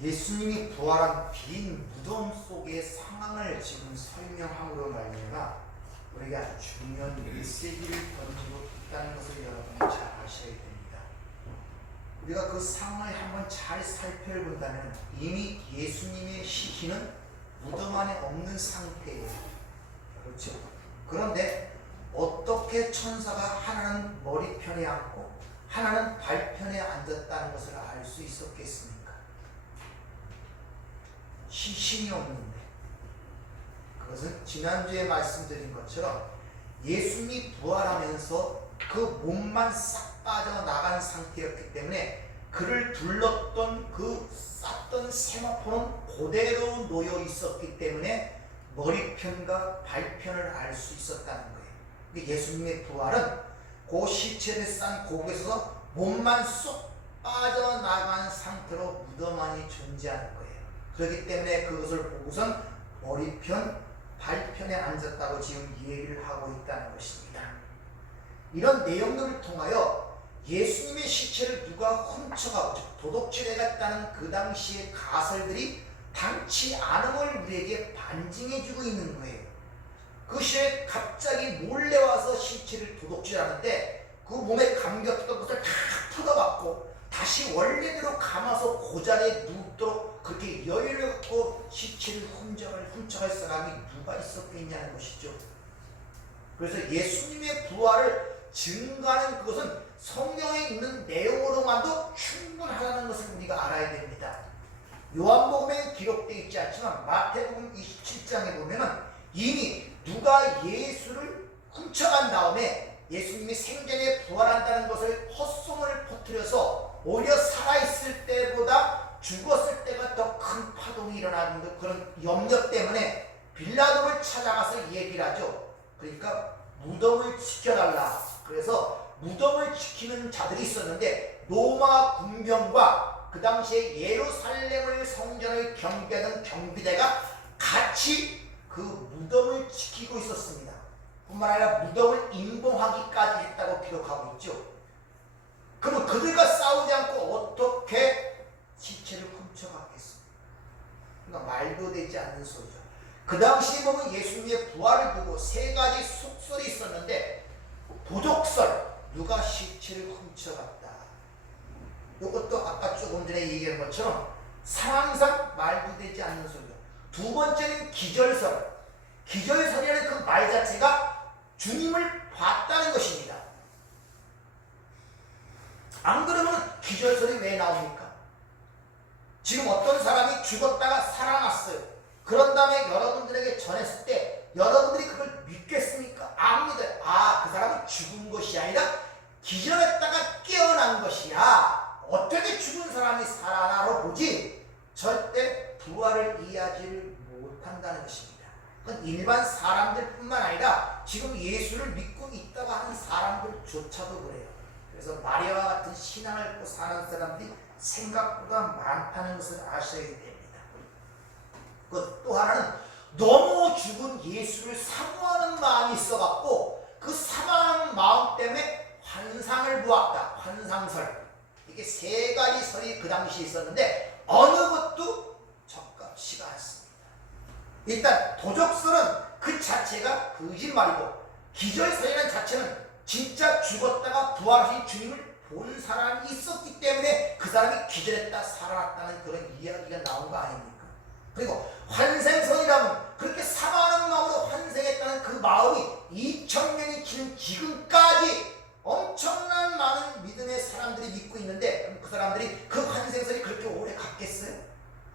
예수님이 부활한 빈 무덤 속의 상황을 지금 설명함으로 말미암아 우리에게 아주 중요한 메시지를 던지고 있다는 것을 여러분이 잘 아셔야 됩니다. 우리가 그 상황을 한번 잘 살펴본다면 이미 예수님의 시신은 무덤 안에 없는 상태예요. 그렇죠? 그런데 어떻게 천사가 하나는 머리편에 앉고 하나는 발편에 앉았다는 것을 알 수 있었겠습니까? 시신이 없는데. 그것은 지난주에 말씀드린 것처럼 예수님이 부활하면서 그 몸만 싹 빠져나간 상태였기 때문에 그를 둘렀던 그 쌌던 세마포는 그대로 놓여 있었기 때문에 머리편과 발편을 알 수 있었다는 거예요. 예수님의 부활은 그 시체를 싼 고개에서 몸만 쏙 빠져나간 상태로 무덤 안에 존재하는 거예요. 그렇기 때문에 그것을 보고선 머리편, 발편에 앉았다고 지금 얘기를 하고 있다는 것입니다. 이런 내용들을 통하여 예수님의 시체를 누가 훔쳐가고 도둑질해갔다는 그 당시의 가설들이 당치 않음을 우리에게 반증해주고 있는 거예요. 그 시에 갑자기 몰래 와서 시체를 도둑질하는데 그 몸에 감겼던 것을 다 뜯어갖고 다시 원래대로 감아서 그 자리에 눕도록 그렇게 여유를 갖고 시체를 훔쳐갈 사람이 누가 있었겠냐는 것이죠. 그래서 예수님의 부활을 증거하는 그것은 성경에 있는 내용으로만도 충분하다는 것을 우리가 알아야 됩니다. 요한복음에 기록되어 있지 않지만 마태복음 27장에 보면은 이미 누가 예수를 훔쳐간 다음에 예수님이 생전에 부활한다는 것을 헛소문을 퍼뜨려서 오히려 살아있을 때보다 죽었을 때가 더 큰 파동이 일어나는 그런 염려 때문에 빌라도를 찾아가서 얘기를 하죠. 그러니까 무덤을 지켜달라. 그래서 무덤을 지키는 자들이 있었는데 로마 군병과 그 당시에 예루살렘을 성전을 경비하던 경비대가 같이 그 무덤을 지키고 있었습니다. 뿐만 아니라 무덤을 임봉하기까지 했다고 기록하고 있죠. 그러면 그들과 싸우지 않고 어떻게 시체를 훔쳐갔겠습니까? 그러니까 말도 되지 않는 소리죠. 그 당시에 보면 예수님의 부활을 두고 세 가지 속설이 있었는데, 도적설, 누가 시체를 훔쳐갔다. 이것도 아까 조금 전에 얘기한 것처럼 상황상 말도 되지 않는 소리죠. 두 번째는 기절설. 기절설이라는 그 말 자체가 주님을 봤다는 것입니다. 안 그러면 기절설이 왜 나옵니까? 지금 어떤 사람이 죽었다가 살아났어요. 그런 다음에 여러분들에게 전했을 때 여러분들이 그걸 믿겠습니까? 안 믿어요. 아, 그 사람은 죽은 것이 아니라 기절했다가 깨어난 것이야. 어떻게 죽은 사람이 살아나로 보지 절대 부활을 이해하지를 못한다는 것입니다. 그건 일반 사람들뿐만 아니라 지금 예수를 믿고 있다고 하는 사람들조차도 그래요. 그래서 마리아와 같은 신앙을 갖고 사는 사람들이 생각보다 많다는 것을 아셔야 됩니다. 또 하나는 너무 죽은 예수를 사모하는 마음이 있어갖고 그 사모하는 마음 때문에 환상을 보았다. 환상설. 이게 세 가지 설이 그 당시에 있었는데 어느 것도 적합치가 않습니다. 일단 도적설은 그 자체가 거짓말이고, 기절설이라는 자체는 진짜 죽었다가 부활하신 주님을 본 사람이 있었기 때문에 그 사람이 기절했다 살아났다는 그런 이야기가 나온 거 아닙니까? 그리고 환생설이라면 그렇게 사모하는 마음으로 환생했다는 그 마음이 2000년이 지난 지금까지 엄청난 많은 믿음의 사람들이 믿고 있는데, 그럼 그 사람들이 그 환생설이 그렇게 오래 갔겠어요?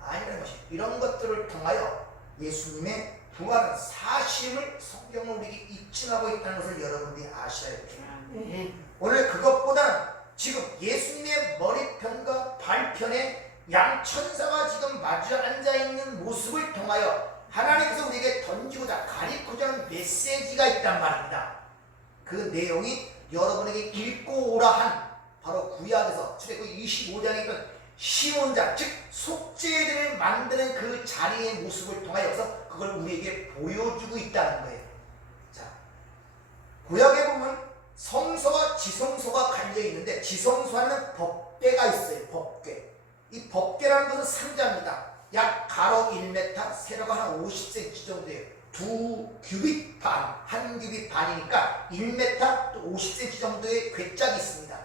아니라는 것이. 이런 것들을 통하여 예수님의 부활은 사실을 성경은 우리에게 입증하고 있다는 것을 여러분들이 아셔야 돼요. 오늘 그것보다는 지금 예수님의 머리편과 발편에 양천사가 지금 마주 앉아있는 모습을 통하여 하나님께서 우리에게 던지고자 가리고자 하는 메시지가 있단 말입니다. 그 내용이 여러분에게 읽고 오라 한 바로 구약에서 출애굽기 25장에 있던 시몬자, 즉 속죄들을 만드는 그 자리의 모습을 통하여서 그걸 우리에게 보여주고 있다는 거예요. 자, 구약에 보면 성소와 지성소가 갈려 있는데 지성소 안에는 법궤가 있어요. 법궤. 이 법궤라는 것은 상자입니다. 약 가로 1m, 세로가 한 50cm 정도예요. 2규빗 반, 1규빗 반이니까 1m 또 50cm 정도의 궤짝이 있습니다.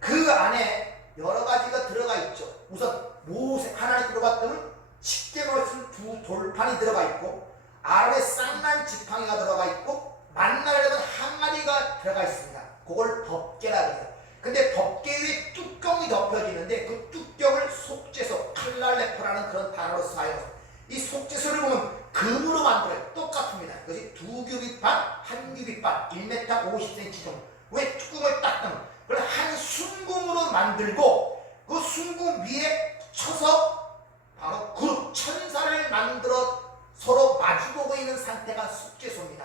그 안에 여러 가지가 들어가 있죠. 우선 모세 하나님 들어봤더니 십계명을 쓴 두 돌판이 들어가 있고, 아론의 쌍난 지팡이가 들어가 있고, 만나려는 항아리가 들어가 있습니다. 그걸 법궤라고 해요. 근데 법궤 위에 뚜껑이 덮여지는데 그 뚜껑을 속죄소, 칼날레포라는 그런 단어로 사용해서, 이 속죄소를 보면 금으로 만들어요. 똑같습니다. 그것이 2규빗 반, 1규빗 반, 1m 50cm 정도. 왜 뚜껑을 딱 넣으면 그걸 한 순금으로 만들고, 그 순금 위에 쳐서 바로 그룹 천사를 만들어 서로 마주보고 있는 상태가 속죄소입니다.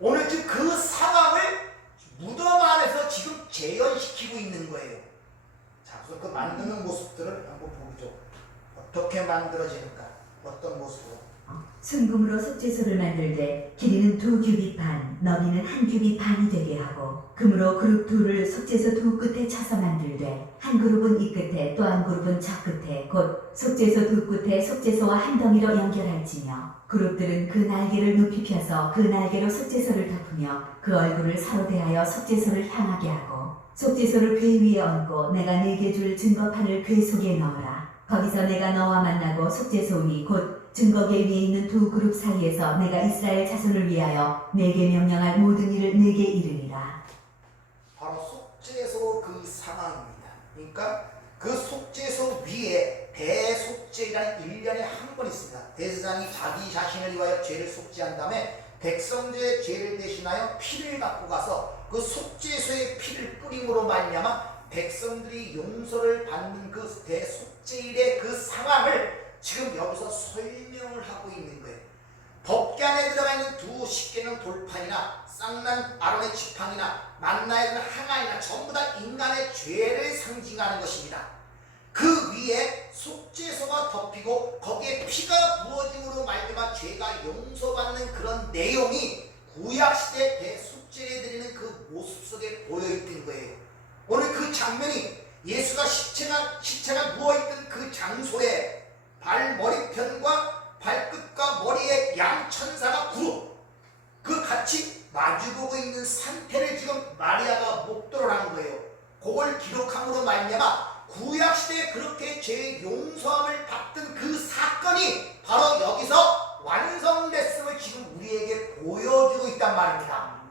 오늘 지금 그 상황을 무덤 안에서 지금 재현시키고 있는 거예요. 자, 그래서 그 만드는 모습들을 한번 보죠. 어떻게 만들어지는가, 어떤 모습으로. 순금으로 속죄소를 만들되 길이는 2규빗 반, 너비는 1규빗 반이 되게 하고, 금으로 그룹 둘을 속죄소 두 끝에 쳐서 만들되 한 그룹은 이 끝에 또 한 그룹은 저 끝에 곧 속죄소 두 끝에 속죄소와 한 덩이로 연결할지며, 그룹들은 그 날개를 높이 펴서 그 날개로 속죄소를 덮으며 그 얼굴을 서로 대하여 속죄소를 향하게 하고, 속죄소를 궤 위에 얹고 내가 네게 줄 증거판을 궤 속에 넣어라. 거기서 내가 너와 만나고 속죄소 위 곧 증거궤 위에 있는 두 그룹 사이에서 내가 이스라엘 자손을 위하여 내게 명령할 모든 일을 내게 이르리라. 바로 속죄소 그 상황입니다. 그러니까 그 속죄소 위에 대속죄라는 1년에 한 번 있습니다. 대제사장이 자기 자신을 위하여 죄를 속죄한 다음에 백성들의 죄를 대신하여 피를 갖고 가서 그 속죄소의 피를 뿌림으로 말미암아 백성들이 용서를 받는 그 대속죄일의 그 상황을 지금 여기서 설명을 하고 있는 거예요. 법궤 안에 들어가 있는 두 십계명 돌판이나 쌍난 아론의 지팡이나 만나야 되는 항아리나 전부 다 인간의 죄를 상징하는 것입니다. 그 위에 속죄소가 덮이고 거기에 피가 부어짐으로 말미암아 죄가 용서받는 그런 내용이 구약시대 대속죄를 드리는 그 모습 속에 보여있던 거예요. 오늘 그 장면이 예수가 시체가 누워있던 그 장소에 머리편과 발끝과 머리에 양천사가 그룹 그 같이 마주보고 있는 상태를 지금 마리아가 목도를 한 거예요. 그걸 기록함으로 말미암아 구약시대에 그렇게 죄의 용서함을 받던 그 사건이 바로 여기서 완성됐음을 지금 우리에게 보여주고 있단 말입니다.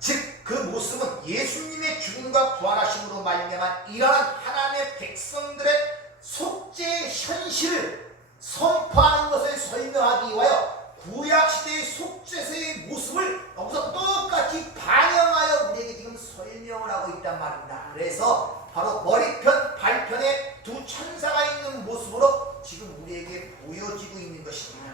즉 그 모습은 예수님의 죽음과 부활하심으로 말미암아 일어난 하나님의 백성들의 속죄의 현실을 선포하는 것을 설명하기 위하여 구약시대의 속죄소의 모습을 여기서 똑같이 반영하여 우리에게 지금 설명을 하고 있단 말입니다. 그래서 바로 머리편, 발편에 두 천사가 있는 모습으로 지금 우리에게 보여지고 있는 것입니다.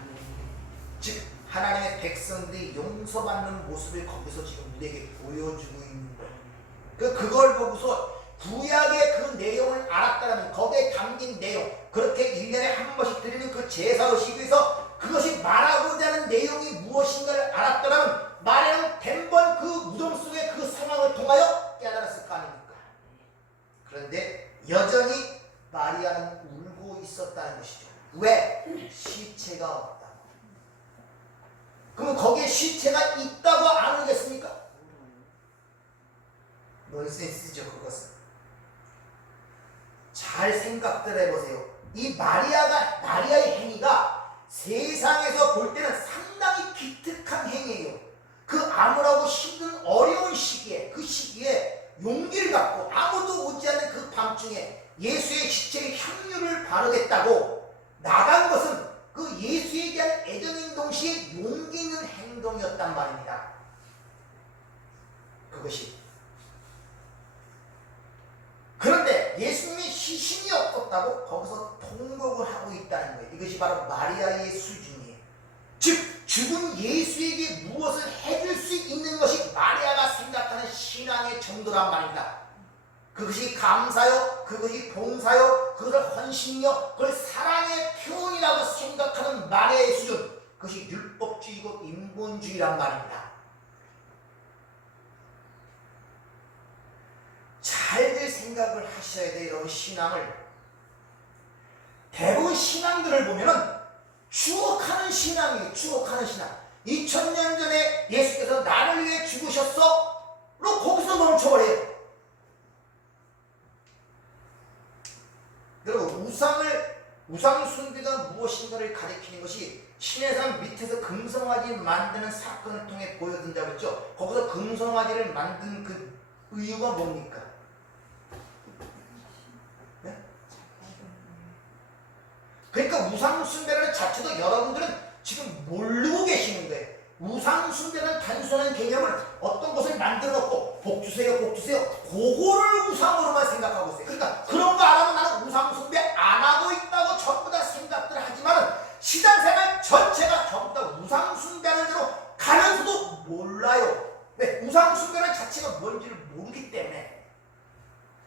즉 하나님의 백성들이 용서받는 모습을 거기서 지금 우리에게 보여주고 있는 거예요. 그걸 보고서 구약의 그 내용을 알았다면 거기에 담긴 내용, 그렇게 1년에 한 번씩 드리는 그 제사의식에서 그것이 말하고자 하는 내용이 무엇인가를 알았다면 마리아는 덴번 그 무덤 속의 그 상황을 통하여 깨달았을 거 아닙니까? 그런데 여전히 마리아는 울고 있었다는 것이죠. 왜? 시체가 없다. 그럼 거기에 시체가 있다고 안 오겠습니까? 넌센스죠. 그것은. 잘 생각들 해보세요. 이 마리아의 행위가 세상에서 볼 때는 상당히 기특한 행위예요. 그 아무라고 힘든 어려운 시기에, 그 시기에 용기를 갖고 아무도 오지 않는 그 밤중에 예수의 시체에 향유를 바르겠다고 나간 것은 그 예수에 대한 애정인 동시에 용기 있는 행동이었단 말입니다. 그것이. 그런데 예수님이 희심이 없었다고 거기서 통곡을 하고 있다는 거예요. 이것이 바로 마리아의 수준이에요. 즉 죽은 예수에게 무엇을 해줄 수 있는 것이 마리아가 생각하는 신앙의 정도란 말입니다. 그것이 감사요, 그것이 봉사요, 그것을 헌신이요, 그걸 사랑의 표현이라고 생각하는 마리아의 수준, 그것이 율법주의고 인본주의란 말입니다. 생각을 하셔야 돼요. 여러분 신앙을. 대부분 신앙들을 보면은 추억하는 신앙이에요. 추억하는 신앙. 2000년 전에 예수께서 나를 위해 죽으셨어? 로 거기서 멈춰버려요. 여러분 우상 숭배가 무엇인가를 가리키는 것이 신의 산 밑에서 금송아지 만드는 사건을 통해 보여준다고 했죠. 거기서 금송아지를 만든 그 이유가 뭡니까? 네? 그러니까 우상 숭배라는 자체도 여러분들은 지금 모르고 계시는 거예요. 우상 숭배는 단순한 개념을 어떤 것을 만들어 놓고 복 주세요, 복 주세요. 그거를 우상으로만 생각하고 있어요. 그러니까 그런 거 안 하면 나는 우상 숭배 안 하고 있다고 전부 다 생각들 하지만 신앙생활 전체가 전부 다 우상 숭배하는 대로 가면서도 몰라요. 왜? 우상 숭배는 자체가 뭔지를 모르기 때문에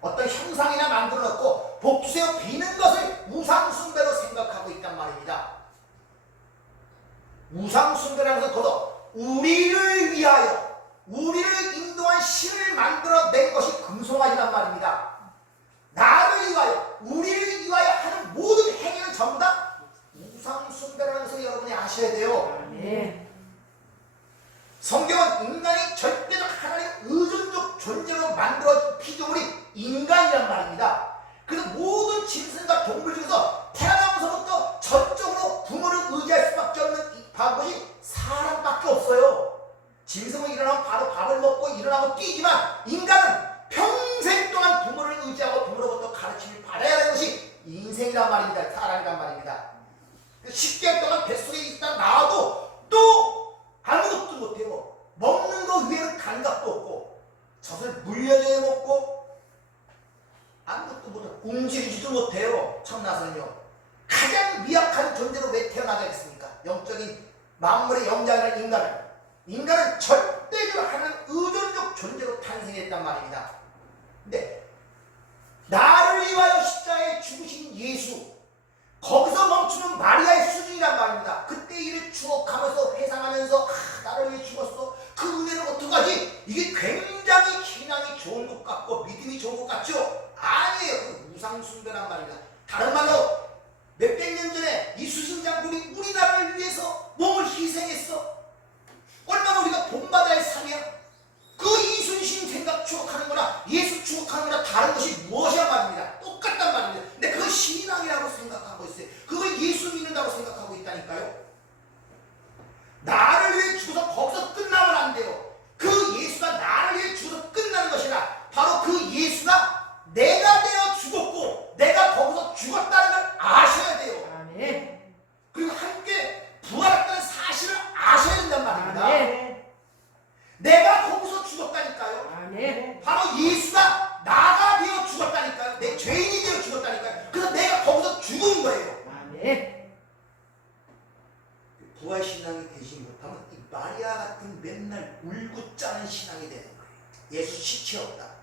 어떤 형상이나 만들어 놓고 복 주세요 비는 것을 우상 숭배로 생각하고 있단 말입니다. 우상 숭배라는 것은 곧 우리를 위하여 우리를 인도한 신을 만들어낸 것이 금송아지란 말입니다. 나를 위하여 우리를 위하여 하는 모든 행위는 전부 다 우상 숭배라는 것을 여러분이 아셔야 돼요. 네. 성경은 인간이 절대적 하나님의 의존적 존재로 만들어진 피조물이 인간이란 말입니다. 그래서 모든 짐승과 동물 중에서 태어나면서부터 전적으로 부모를 의지할 수밖에 없는 것이 사람밖에 없어요. 짐승은 일어나면 바로 밥을 먹고 일어나고 뛰지만 인간은 평생 동안 부모를 의지하고 부모로부터 가르침을 받아야 하는 것이 인생이란 말입니다. 사람이란 말입니다. 10개월 동안 뱃속에 있다 나와도 또 아무것도 못해요. 먹는 거 위에는 감각도 없고 젖을 물려줘야 먹고 아무것도 못해요. 움직이지도 못해요. 처음나서는요. 가장 미약한 존재로 왜 태어나겠습니까? 영적인 만물의 영장이라는 인간은 절대적으로 하나님 의존적 존재로 탄생했단 말입니다. 근데 나를 위하여 십자가에 죽으신 예수, 거기서 멈추는 마리아의 수준이란 말입니다. 그때 일을 추억하면서 회상하면서 나를 위해 죽었어, 그 은혜는 어떡하지? 이게 굉장히 신앙이 좋은 것 같고 믿음이 좋은 것 같죠? 아니에요. 그 우상숭배란 말입니다. 다른 말로 몇백 년 전에 이수신 장군이 우리나라를 위해서 몸을 희생했어. 얼마나 우리가 본받아야 할 삶이야. 그 이순신 생각 추억하는 거나 예수 추억하는 거나 다른 것이 무엇이야 말입니다. 똑같단 말입니다. 근데 그걸 신앙이라고 생각하고 있어요. 그걸 예수 믿는다고 생각하고 있다니까요. 나를 위해 죽어서 거기서 끝나면 안 돼요. 그 예수가 나를 위해 죽어서 끝나는 것이라 바로 그 예수가 내가 되어 죽었고 내가 거기서 죽었다는 걸 아셔야 돼요. 아멘. 그리고 함께 부활했다는 사실을 아셔야 된단 말입니다. 아멘. 내가 거기서 죽었다니까요. 아멘. 바로 예수가 나가 되어 죽었다니까요. 내 죄인이 되어 죽었다니까요. 그래서 내가 거기서 죽은 거예요. 아멘. 부활신앙이 되지 못하면 이 마리아 같은 맨날 울고 짜는 신앙이 되는 거예요. 예수 시체 없다.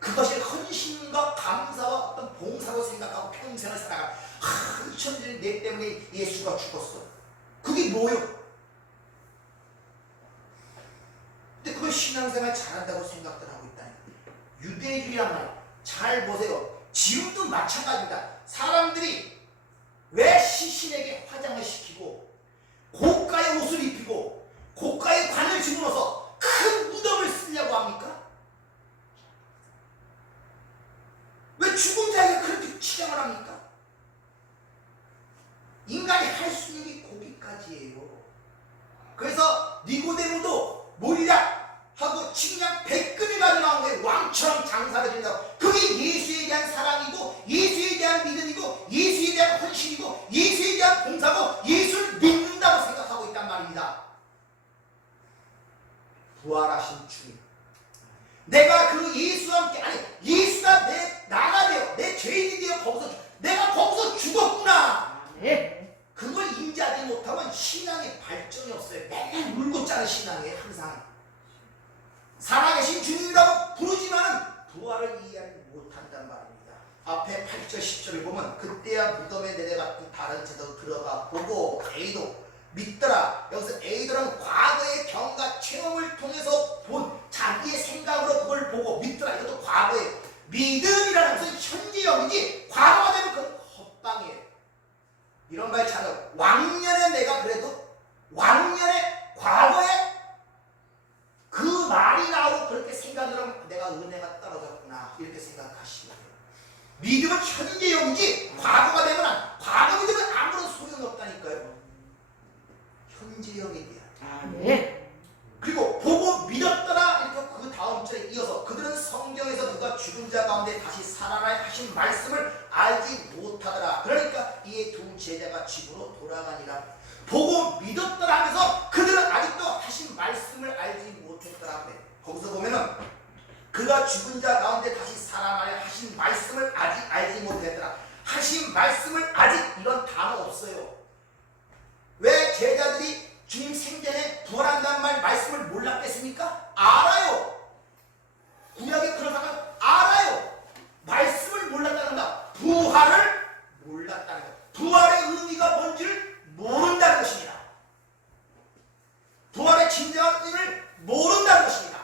그것이 헌신과 감사와 어떤 봉사로 생각하고 평생을 살아가. 2000년 내 때문에 예수가 죽었어. 그게 뭐요? 근데 그걸 신앙생활 잘한다고 생각들 하고 있다니까. 유대주의란 말 잘 보세요. 지금도 마찬가지입니다. 사람들이 왜 시신에게 화장을 시키고 고가의 옷을 입히고 고가의 관을 집어넣어서 큰 무덤을 쓰려고 합니까? 왜 죽은 자에게 그렇게 치장을 합니까? 인간이 할 수 있는 게 거기까지예요. 그래서 니고데모도 몰약하고 측량 100금이 가지고 나온 거예요. 왕처럼 장사를 드린다고. 그게 예수에 대한 사랑이고 예수에 대한 믿음이고 예수에 대한 헌신이고 예수에 대한 봉사고 예수를 믿는다고 생각하고 있단 말입니다. 부활하신 주님, 내가 그 예수와 함께, 아니 예수가 나가 되어 내 죄인이 되어 거기서 내가 거기서 죽었구나. 아멘. 그걸 인지하지 못하면 신앙의 발전이 없어요. 맨날 울고 짜는 신앙이에요. 항상 살아계신 주님이라고 부르지만 부활을 이해하지 못한단 말입니다. 앞에 8절 10절을 보면 그때야 무덤에 내려갔던 다른 제도 들어가 보고 에이도 믿더라. 여기서 에이도는 과거의 경과 체험을 통해서 본 자기의 생각으로 그걸 보고 믿더라. 이것도 과거에 믿음 믿음은 현재형이지 과거가 되면 과거 믿음은 아무런 소용이 없다니까요. 현재형에 대한. 아멘. 그리고 보고 믿었더라 이렇게 그 다음 절에 이어서 그들은 성경에서 누가 죽은 자 가운데 다시 살아나야 하신 말씀을 알지 못하더라. 그러니까 이에 두 제자가 집으로 돌아가니라. 보고 믿었더라 하면서 그들은 아직도 하신 말씀을 알지 못했더라. 거기서 보면은 그가 죽은 자 가운데 다시 살아나야 하신 말씀을 아직 알지 못했더라. 하신 말씀을 아직 이런 단어 없어요. 왜 제자들이 주님 생전에 부활한다는 말씀을 몰랐겠습니까? 알아요. 구약에 그러다가 알아요. 말씀을 몰랐다는 것, 부활을 몰랐다는 것. 부활의 의미가 뭔지를 모른다는 것입니다. 부활의 진정한 의미를 모른다는 것입니다.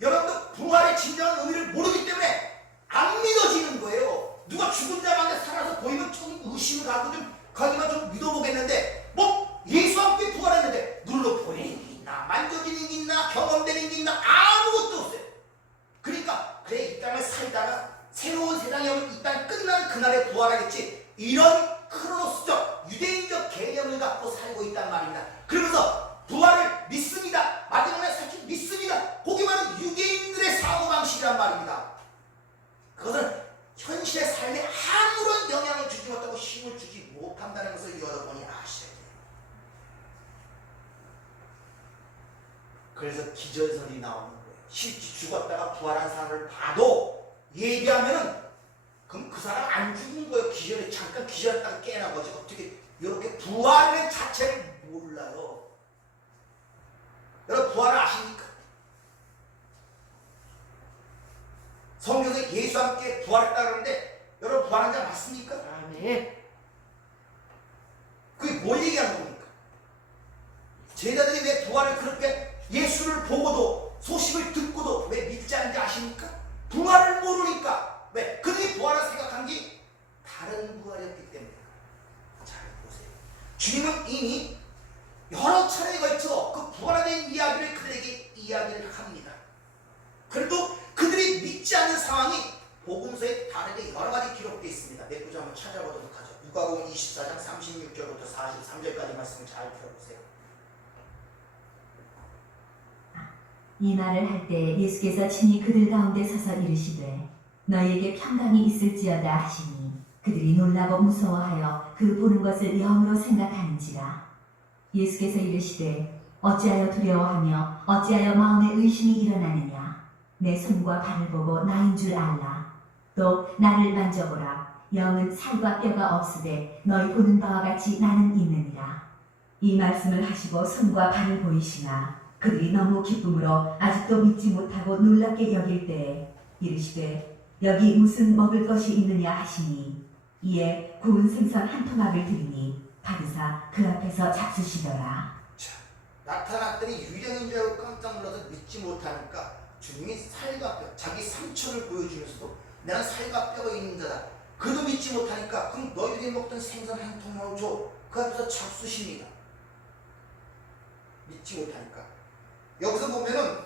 여러분도 부활의 진정한 의미를 모르기 때문에 안 믿어지는 거예요. 누가 죽은 자 가운데 살아서 보이면 좀 의심을 하고 좀 가지만 좀 믿어보겠는데 뭐 예수와 함께 부활했는데 눌러 보이는 게 있나 만져지는 게 있나 경험되는 게 있나 아무것도 없어요. 그러니까 그래 이 땅을 살다가 새로운 세상에 오면 이 땅 끝나는 그날에 부활하겠지 이런 크로노스적 유대인적 개념을 갖고 살고 있단 말입니다. 그러면서 부활을 믿습니다. 마지막에 사실 믿습니다. 거기만은 유대인들의 사고방식이란 말입니다. 그것은 현실의 삶에 아무런 영향을 주지 못하고 힘을 주지 못한다는 것을 여러분이 아셔야 돼요. 그래서 기절설이 나오는 거예요. 실제 죽었다가 부활한 사람을 봐도 예비하면은 그럼 그 사람 안 죽는 거예요. 기절에 잠깐 기절했다가 깨나 거지. 어떻게 이렇게 부활의 자체를 몰라요. 여러분 부활을 아십니까? 성경에 예수와 함께 부활했다 그러는데 여러분 부활한 자 맞습니까? 아멘. 그게 뭘 얘기하는 겁니까? 제자들이 왜 부활을 그렇게 예수를 보고도 소식을 듣고도 왜 믿지 않는지 아십니까? 부활을 모르니까. 왜? 그들이 부활을 생각한 게 다른 부활이었기 때문에. 잘 보세요. 주님은 이미 여러 차례에 걸쳐 그 부활된 이야기를 그들에게 이야기를 합니다. 그래도 그들이 믿지 않는 상황이 복음서에 다르게 여러 가지 기록되어 있습니다. 몇 구절 한번 찾아보도록 하죠. 누가복음 24장 36절부터 43절까지 말씀을 잘 들어보세요. 이 말을 할 때 예수께서 친히 그들 가운데 서서 이르시되 너희에게 평강이 있을지어다 하시니 그들이 놀라고 무서워하여 그 보는 것을 영으로 생각하는지라. 예수께서 이르시되 어찌하여 두려워하며 어찌하여 마음에 의심이 일어나느냐. 내 손과 발을 보고 나인 줄 알라. 또 나를 만져보라. 영은 살과 뼈가 없으되 너희 보는 바와 같이 나는 있느니라. 이 말씀을 하시고 손과 발을 보이시나 그들이 너무 기쁨으로 아직도 믿지 못하고 놀랍게 여길 때에 이르시되 여기 무슨 먹을 것이 있느냐 하시니 이에 구운 생선 한 토막을 드리니 받으사 그 앞에서 잡수시더라. 자, 나타났더니 유령인 줄 알고 깜짝 놀라서 믿지 못하니까 주님이 살과 뼈, 자기 상처를 보여주면서도 나는 살과 뼈가 있는 자다. 그도 믿지 못하니까 그럼 너희들이 먹던 생선 한 토막을 줘. 그 앞에서 잡수십니다. 믿지 못하니까. 여기서 보면은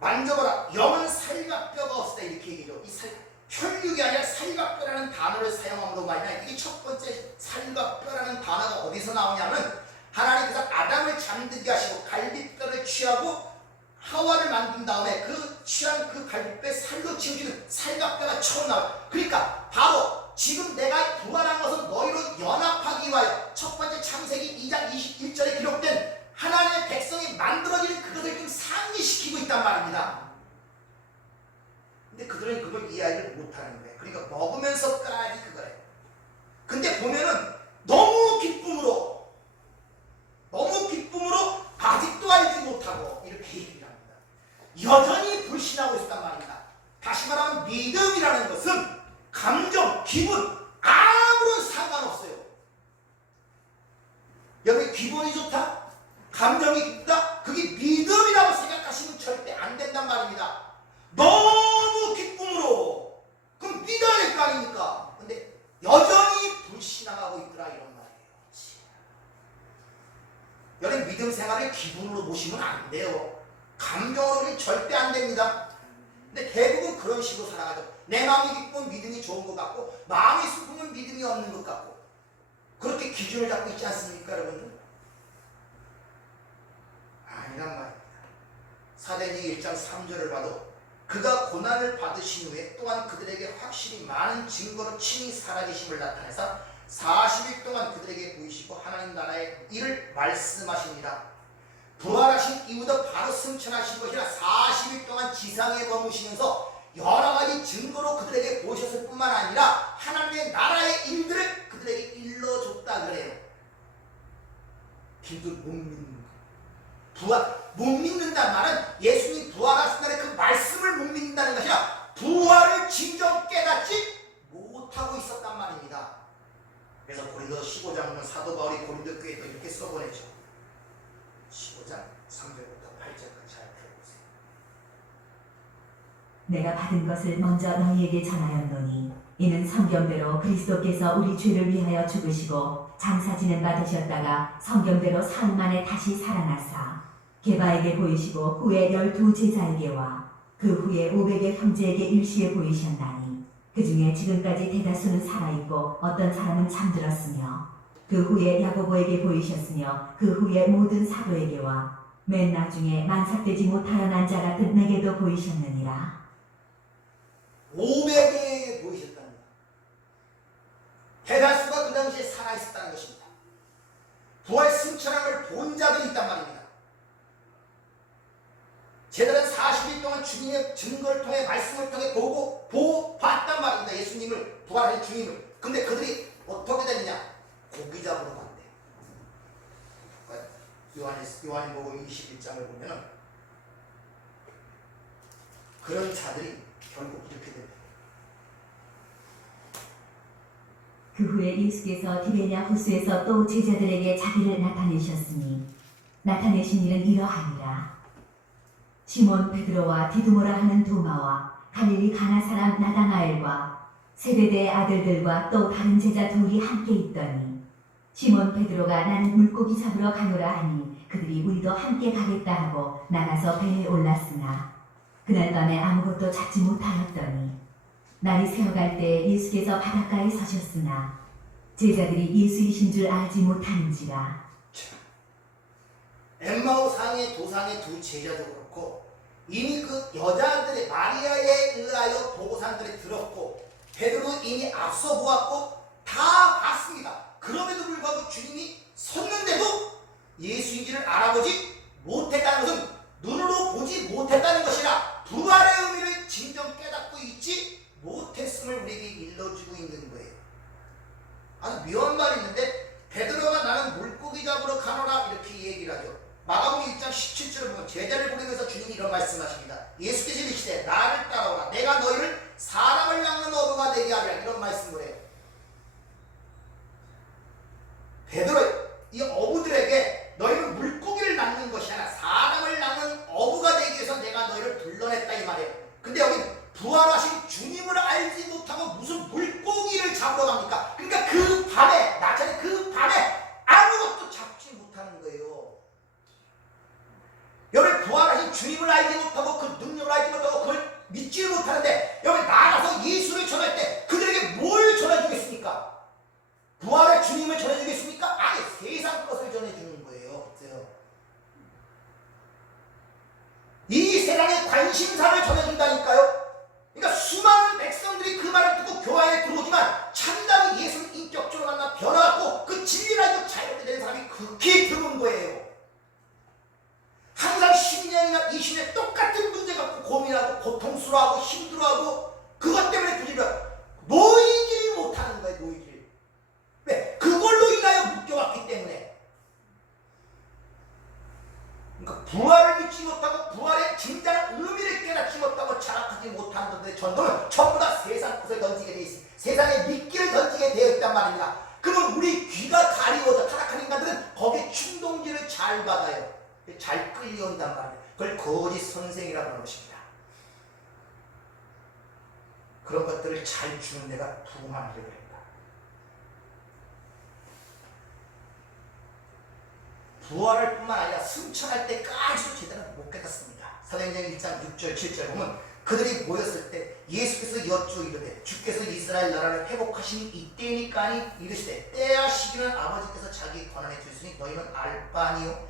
만져봐라. 영은 살과 뼈가 없다 이렇게 얘기해요. 이 혈육이 아니라 살과 뼈라는 단어를 사용함으로 말이야. 이게 첫 번째 살과 뼈라는 단어가 어디서 나오냐면 하나님께서 아담을 잠들게 하시고 갈비뼈를 취하고 하와를 만든 다음에 그 취한 그 갈비뼈에 살로 채워지는 살과 뼈가 처음 나와요. 그러니까 바로 지금 내가 부활한 것은 너희로 연합하기 위하여 첫 번째 창세기 2장 21절에 기록된 하나님의 백성이 만들어지는 그것을 지금 상기시키고 있단 말입니다. 근데 그들은 그걸 이해하지 못하는 거예요. 그러니까 먹으면서 까야지 그거예요. 근데 보면은 너무 기쁨으로 아직도 알지 못하고 이렇게 얘기를 합니다. 여전히 불신하고 있단 말입니다. 다시 말하면 믿음이라는 것은 감정, 기분 아무런 상관없어요. 여러분 기분이 좋다? 감정이 깊다? 그게 믿음이라고 생각하시면 절대 안 된단 말입니다. 너무 기쁨으로 그럼 믿어야 될 거 아닙니까? 근데 여전히 불신앙하고 있더라 이런 말이에요. 여러분 믿음 생활을 기분으로 보시면 안 돼요. 감정으로는 절대 안 됩니다. 근데 대부분 그런 식으로 살아가죠. 내 마음이 기쁘면 믿음이 좋은 것 같고 마음이 슬프면 믿음이 없는 것 같고 그렇게 기준을 잡고 있지 않습니까 여러분들? 아니란 말입니다. 사도행전 1장 3절을 봐도 그가 고난을 받으신 후에 또한 그들에게 확실히 많은 증거로 친히 살아계심을 나타내서 40일 동안 그들에게 보이시고 하나님 나라의 일을 말씀하십니다. 부활하신 이후도 바로 승천하신 것이라 40일 동안 지상에 머무시면서 여러 가지 증거로 그들에게 보셨을 뿐만 아니라 하나님의 나라의 일들을 그들에게 일러줬다 그래요. 빌도 못 믿는 부활, 못 믿는다는 말은 예수님 부활하신 날에 그 말씀을 못 믿는다는 것이 아니라 부활을 진정 깨닫지 못하고 있었단 말입니다. 그래서 고린도 15장은 사도 바울이 고린도 교회에 또 이렇게 써보내죠. 15장 3절부터 8절까지 잘 들어보세요. 내가 받은 것을 먼저 너희에게 전하였노니 이는 성경대로 그리스도께서 우리 죄를 위하여 죽으시고 장사 지낸 바 되셨다가 성경대로 사흘 만에 다시 살아나사 게바에게 보이시고 후에 12 제자에게와 그 후에 500여 형제에게 일시에 보이셨나니 그 중에 지금까지 대다수는 살아있고 어떤 사람은 잠들었으며 그 후에 야고보에게 보이셨으며 그 후에 모든 사도에게와 맨 나중에 만삭되지 못하여 자 같은 내게도 보이셨느니라. 500여에게 보이셨다는 것. 대다수가 그 당시에 살아있었다는 것입니다. 부활 승천함을 본 자들이 있단 말입니다. 제자들은 40일 동안 주님의 증거를 통해 말씀을 통해 봤단 말입니다. 예수님을 부활하신 주님을. 근데 그들이 어떻게 됐느냐? 고기 잡으러 갔대. 요한복음 21장을 보면 그런 자들이 결국 이렇게 됩니다. 그 후에 예수께서 디베냐 호수에서 또 제자들에게 자기를 나타내셨으니 나타내신 일은 이러하니라. 시몬 베드로와 디두모라 하는 도마와 갈릴리 가나 사람 나다나엘과 세베대의 아들들과 또 다른 제자 둘이 함께 있더니 시몬 베드로가 나는 물고기 잡으러 가노라 하니 그들이 우리도 함께 가겠다 하고 나가서 배에 올랐으나 그날 밤에 아무것도 잡지 못하였더니 날이 새어갈 때 예수께서 바닷가에 서셨으나 제자들이 예수이신 줄 알지 못하는지라. 엠마오 상의 도상의 두 제자도 그렇고 이미 그 여자들의 마리아에 의하여 보고산들이 들었고 베드로 이미 앞서 보았고 다 봤습니다. 그럼에도 불구하고 주님이 섰는데도 예수인지를 알아보지 못했다는 것은 눈으로 보지 못했다는 것이라 부활의 의미를 진정 깨닫고 있지 못했음을 우리에게 일러주고 있는 거예요. 아주 묘한 말이 있는데 베드로가 나는 물고기 잡으러 가노라 이렇게 얘기를 하죠. 마가복음 1장 17절을 보면 제자를 보내면서 주님이 이런 말씀하십니다. 예수께서 이르시되 나를 따라오라 내가 너희를 사람을 낚는 어부가 되게 하리라 이런 말씀을 해요. 베드로 이 어부들에게 너희는 물고기를 낚는 것이 아니라 사람을 낚는 어부가 되기 위해서 내가 너희를 불러냈다 이 말이에요. 근데 여기는 부활하신 주님을 알지 못하고 무슨 물고기를 잡으러 갑니까? 그러니까 그 밤에 낮에 그 밤에 아무것도 잡지 못하는 거예요. 여기 부활하신 주님을 알지 못하고 그 능력을 알지 못하고 그걸 믿지 못하는데 여기 나가서 예수를 전할 때 그들에게 뭘 전해주겠습니까? 부활의 주님을 전해주겠습니까? 아니 세상 것을 전해주는 거예요. 이 세상의 관심사를 전해준다니까요. 그러니까 수많은 백성들이 그 말을 듣고 교회에 들어오지만 참다운 예수를 인격적으로 만나 변화하고 그 진리를 알고 자유롭게 되는 사람이 극히 드문 거예요. 항상 10년이나 20년 똑같은 문제 갖고 고민하고 고통스러워하고 힘들어하고 그것 때문에 부지런하고 놓이지를 못하는 거예요. 놓이지를. 왜? 그걸로 인하여 묶여왔기 때문에. 그러니까 부활을 믿지 못하고 부활의 진정한 의미를 깨닫지 못하고 자각하지 못하는 분들의 전도는 전부 다 세상 것을 던지게 돼 있습니다. 세상에 미끼를 던지게 되어 있단 말입니다. 그러면 우리 귀가 가리워져 타락한 인간들은 거기에 충동질을 잘 받아요. 잘 끌려온단 말이에요. 그걸 거짓 선생이라고 하는 것입니다. 그런 것들을 잘 주는 데가 부흥하는 데입니다. 부활할 뿐만 아니라 승천할 때까지도 제대로 못 깨닫습니다. 사도행전 1장 6절 7절 보면 그들이 모였을 때 예수께서 여쭈어 이르되 주께서 이스라엘 나라를 회복하시니 이때니까니 이르시되 때와 시기는 아버지께서 자기 권한에 주시니 너희는 알 바 아니요.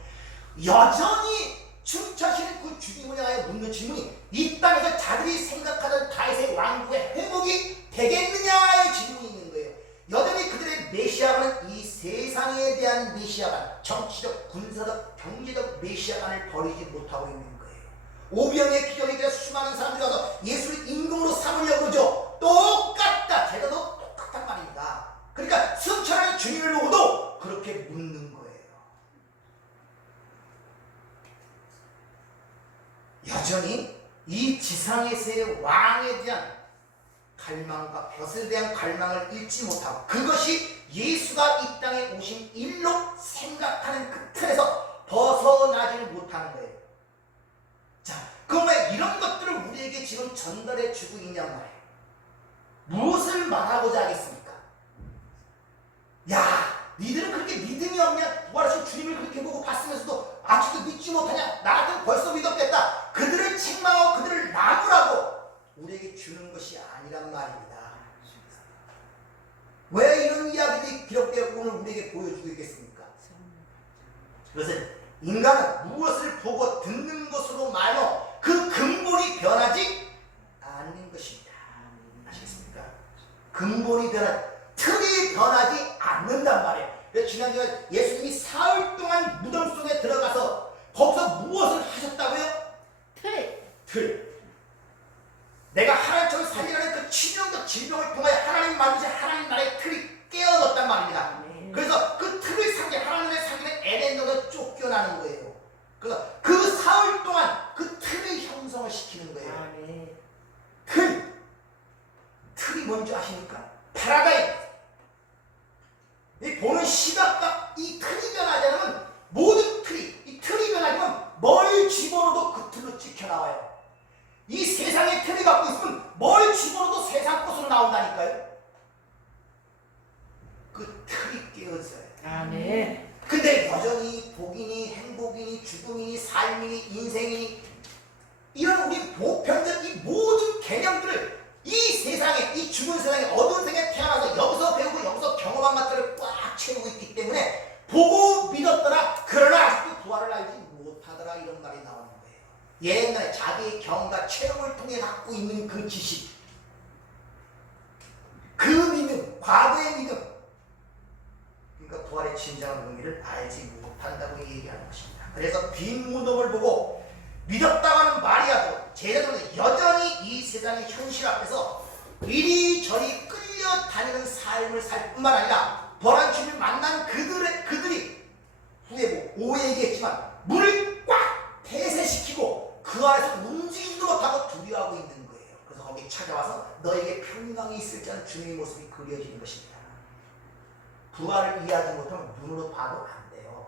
여전히 주차시는 그 주님을 향하여 묻는 질문이 이 땅에서 자들이 생각하던 다윗의 왕국의 회복이 되겠느냐의 질문이 있는 거예요. 여전히 그들의 메시아관은 이 세상에 대한 메시아관, 정치적, 군사적, 경제적 메시아관을 버리지 못하고 있는 거예요. 오병의 기적에 대해 수많은 사람들이 와서 예수를 임금으로 삼으려고 그러죠. 똑같다. 제가도 똑같단 말입니다. 그러니까 승천하는 주님을 보고도 그렇게 묻는 거예요. 여전히 이 지상에서의 왕에 대한 갈망과 벼슬에 대한 갈망을 잃지 못하고 그것이 예수가 이 땅에 오신 일로 생각하는 그 틀에서 벗어나지를 못하는 거예요. 자, 그럼 왜 이런 것들을 우리에게 지금 전달해 주고 있냔 말이에요. 무엇을 말하고자 하겠습니까? 야, 니들은 그렇게 믿음이 없냐? 부활하신 주님을 그렇게 보고 봤으면서도 아직도 믿지 못하냐? 나 같은 벌써 믿었겠다. 그들을 책망하고 그들을 나무라고 우리에게 주는 것이 아니란 말입니다. 왜 이런 이야기들이 기록되어 오늘 우리에게 보여주고 있겠습니까? 그것은 인간은 무엇을 보고 듣는 것으로 말로 그 근본이 변하지 않는 것입니다. 아시겠습니까? 근본이 틀이 변하지 않는단 말이에요. 그래서 지난주에 예수님이 사흘 동안 무덤 속에 들어가서 거기서 무엇을 하셨다고요? 틀. 내가 하나님처럼 살리라는 그 치명적 질병을 통하여 하나님 만드신 하나님 나라의 틀이 깨어졌단 말입니다. 그래서 그 틀을 상기 하나님의 상기는 에덴으로 쫓겨나는 거예요. 그래서 그 사흘 동안 그 틀을 형성을 시키는 거예요. 틀이 뭔지 아십니까? 파라다임. 이 보는 시각과 이 틀이 변하지 않으면 모든 이 틀이 변하면 뭘 집어넣어도 그 틀로 찍혀나와요. 이 세상의 틀이 갖고 있으면 뭘 집어넣어도 세상 것으로 나온다니까요. 그 틀이 깨어져요. 아멘. 근데 여전히 복이니 행복이니 죽음이니 삶이니 인생이니 이런 우리 보편적 이 모든 개념들을 이 세상에 이 죽은 세상에 어두운 세상에 태어나서 여기서 배우고 여기서 경험한 것들을 꽉 채우고 있기 때문에 보고 믿었더라 그러나 아직도 부활을 알지 못하더라 이런 말이 나오는 거예요. 옛날에 자기의 경험과 체험을 통해 갖고 있는 그 지식, 그 믿음, 과거의 믿음, 그러니까 부활의 진정한 의미를 알지 못한다고 얘기하는 것입니다. 그래서 빈 무덤을 보고 믿었다고 하는 마리아도 제자들은 여전히 이 세상의 현실 앞에서 이리저리 끌려다니는 삶을 살 뿐만 아니라 부활한 주님을 만난 그들이 후에 오해 얘기했지만 문을 꽉 폐쇄시키고 그 안에서 움직이지도 못하고 두려워하고 있는 거예요. 그래서 거기 찾아와서 너에게 평강이 있을지 하는 주님의 모습이 그려지는 것입니다. 부활을 이해하지 못하면 눈으로 봐도 안 돼요.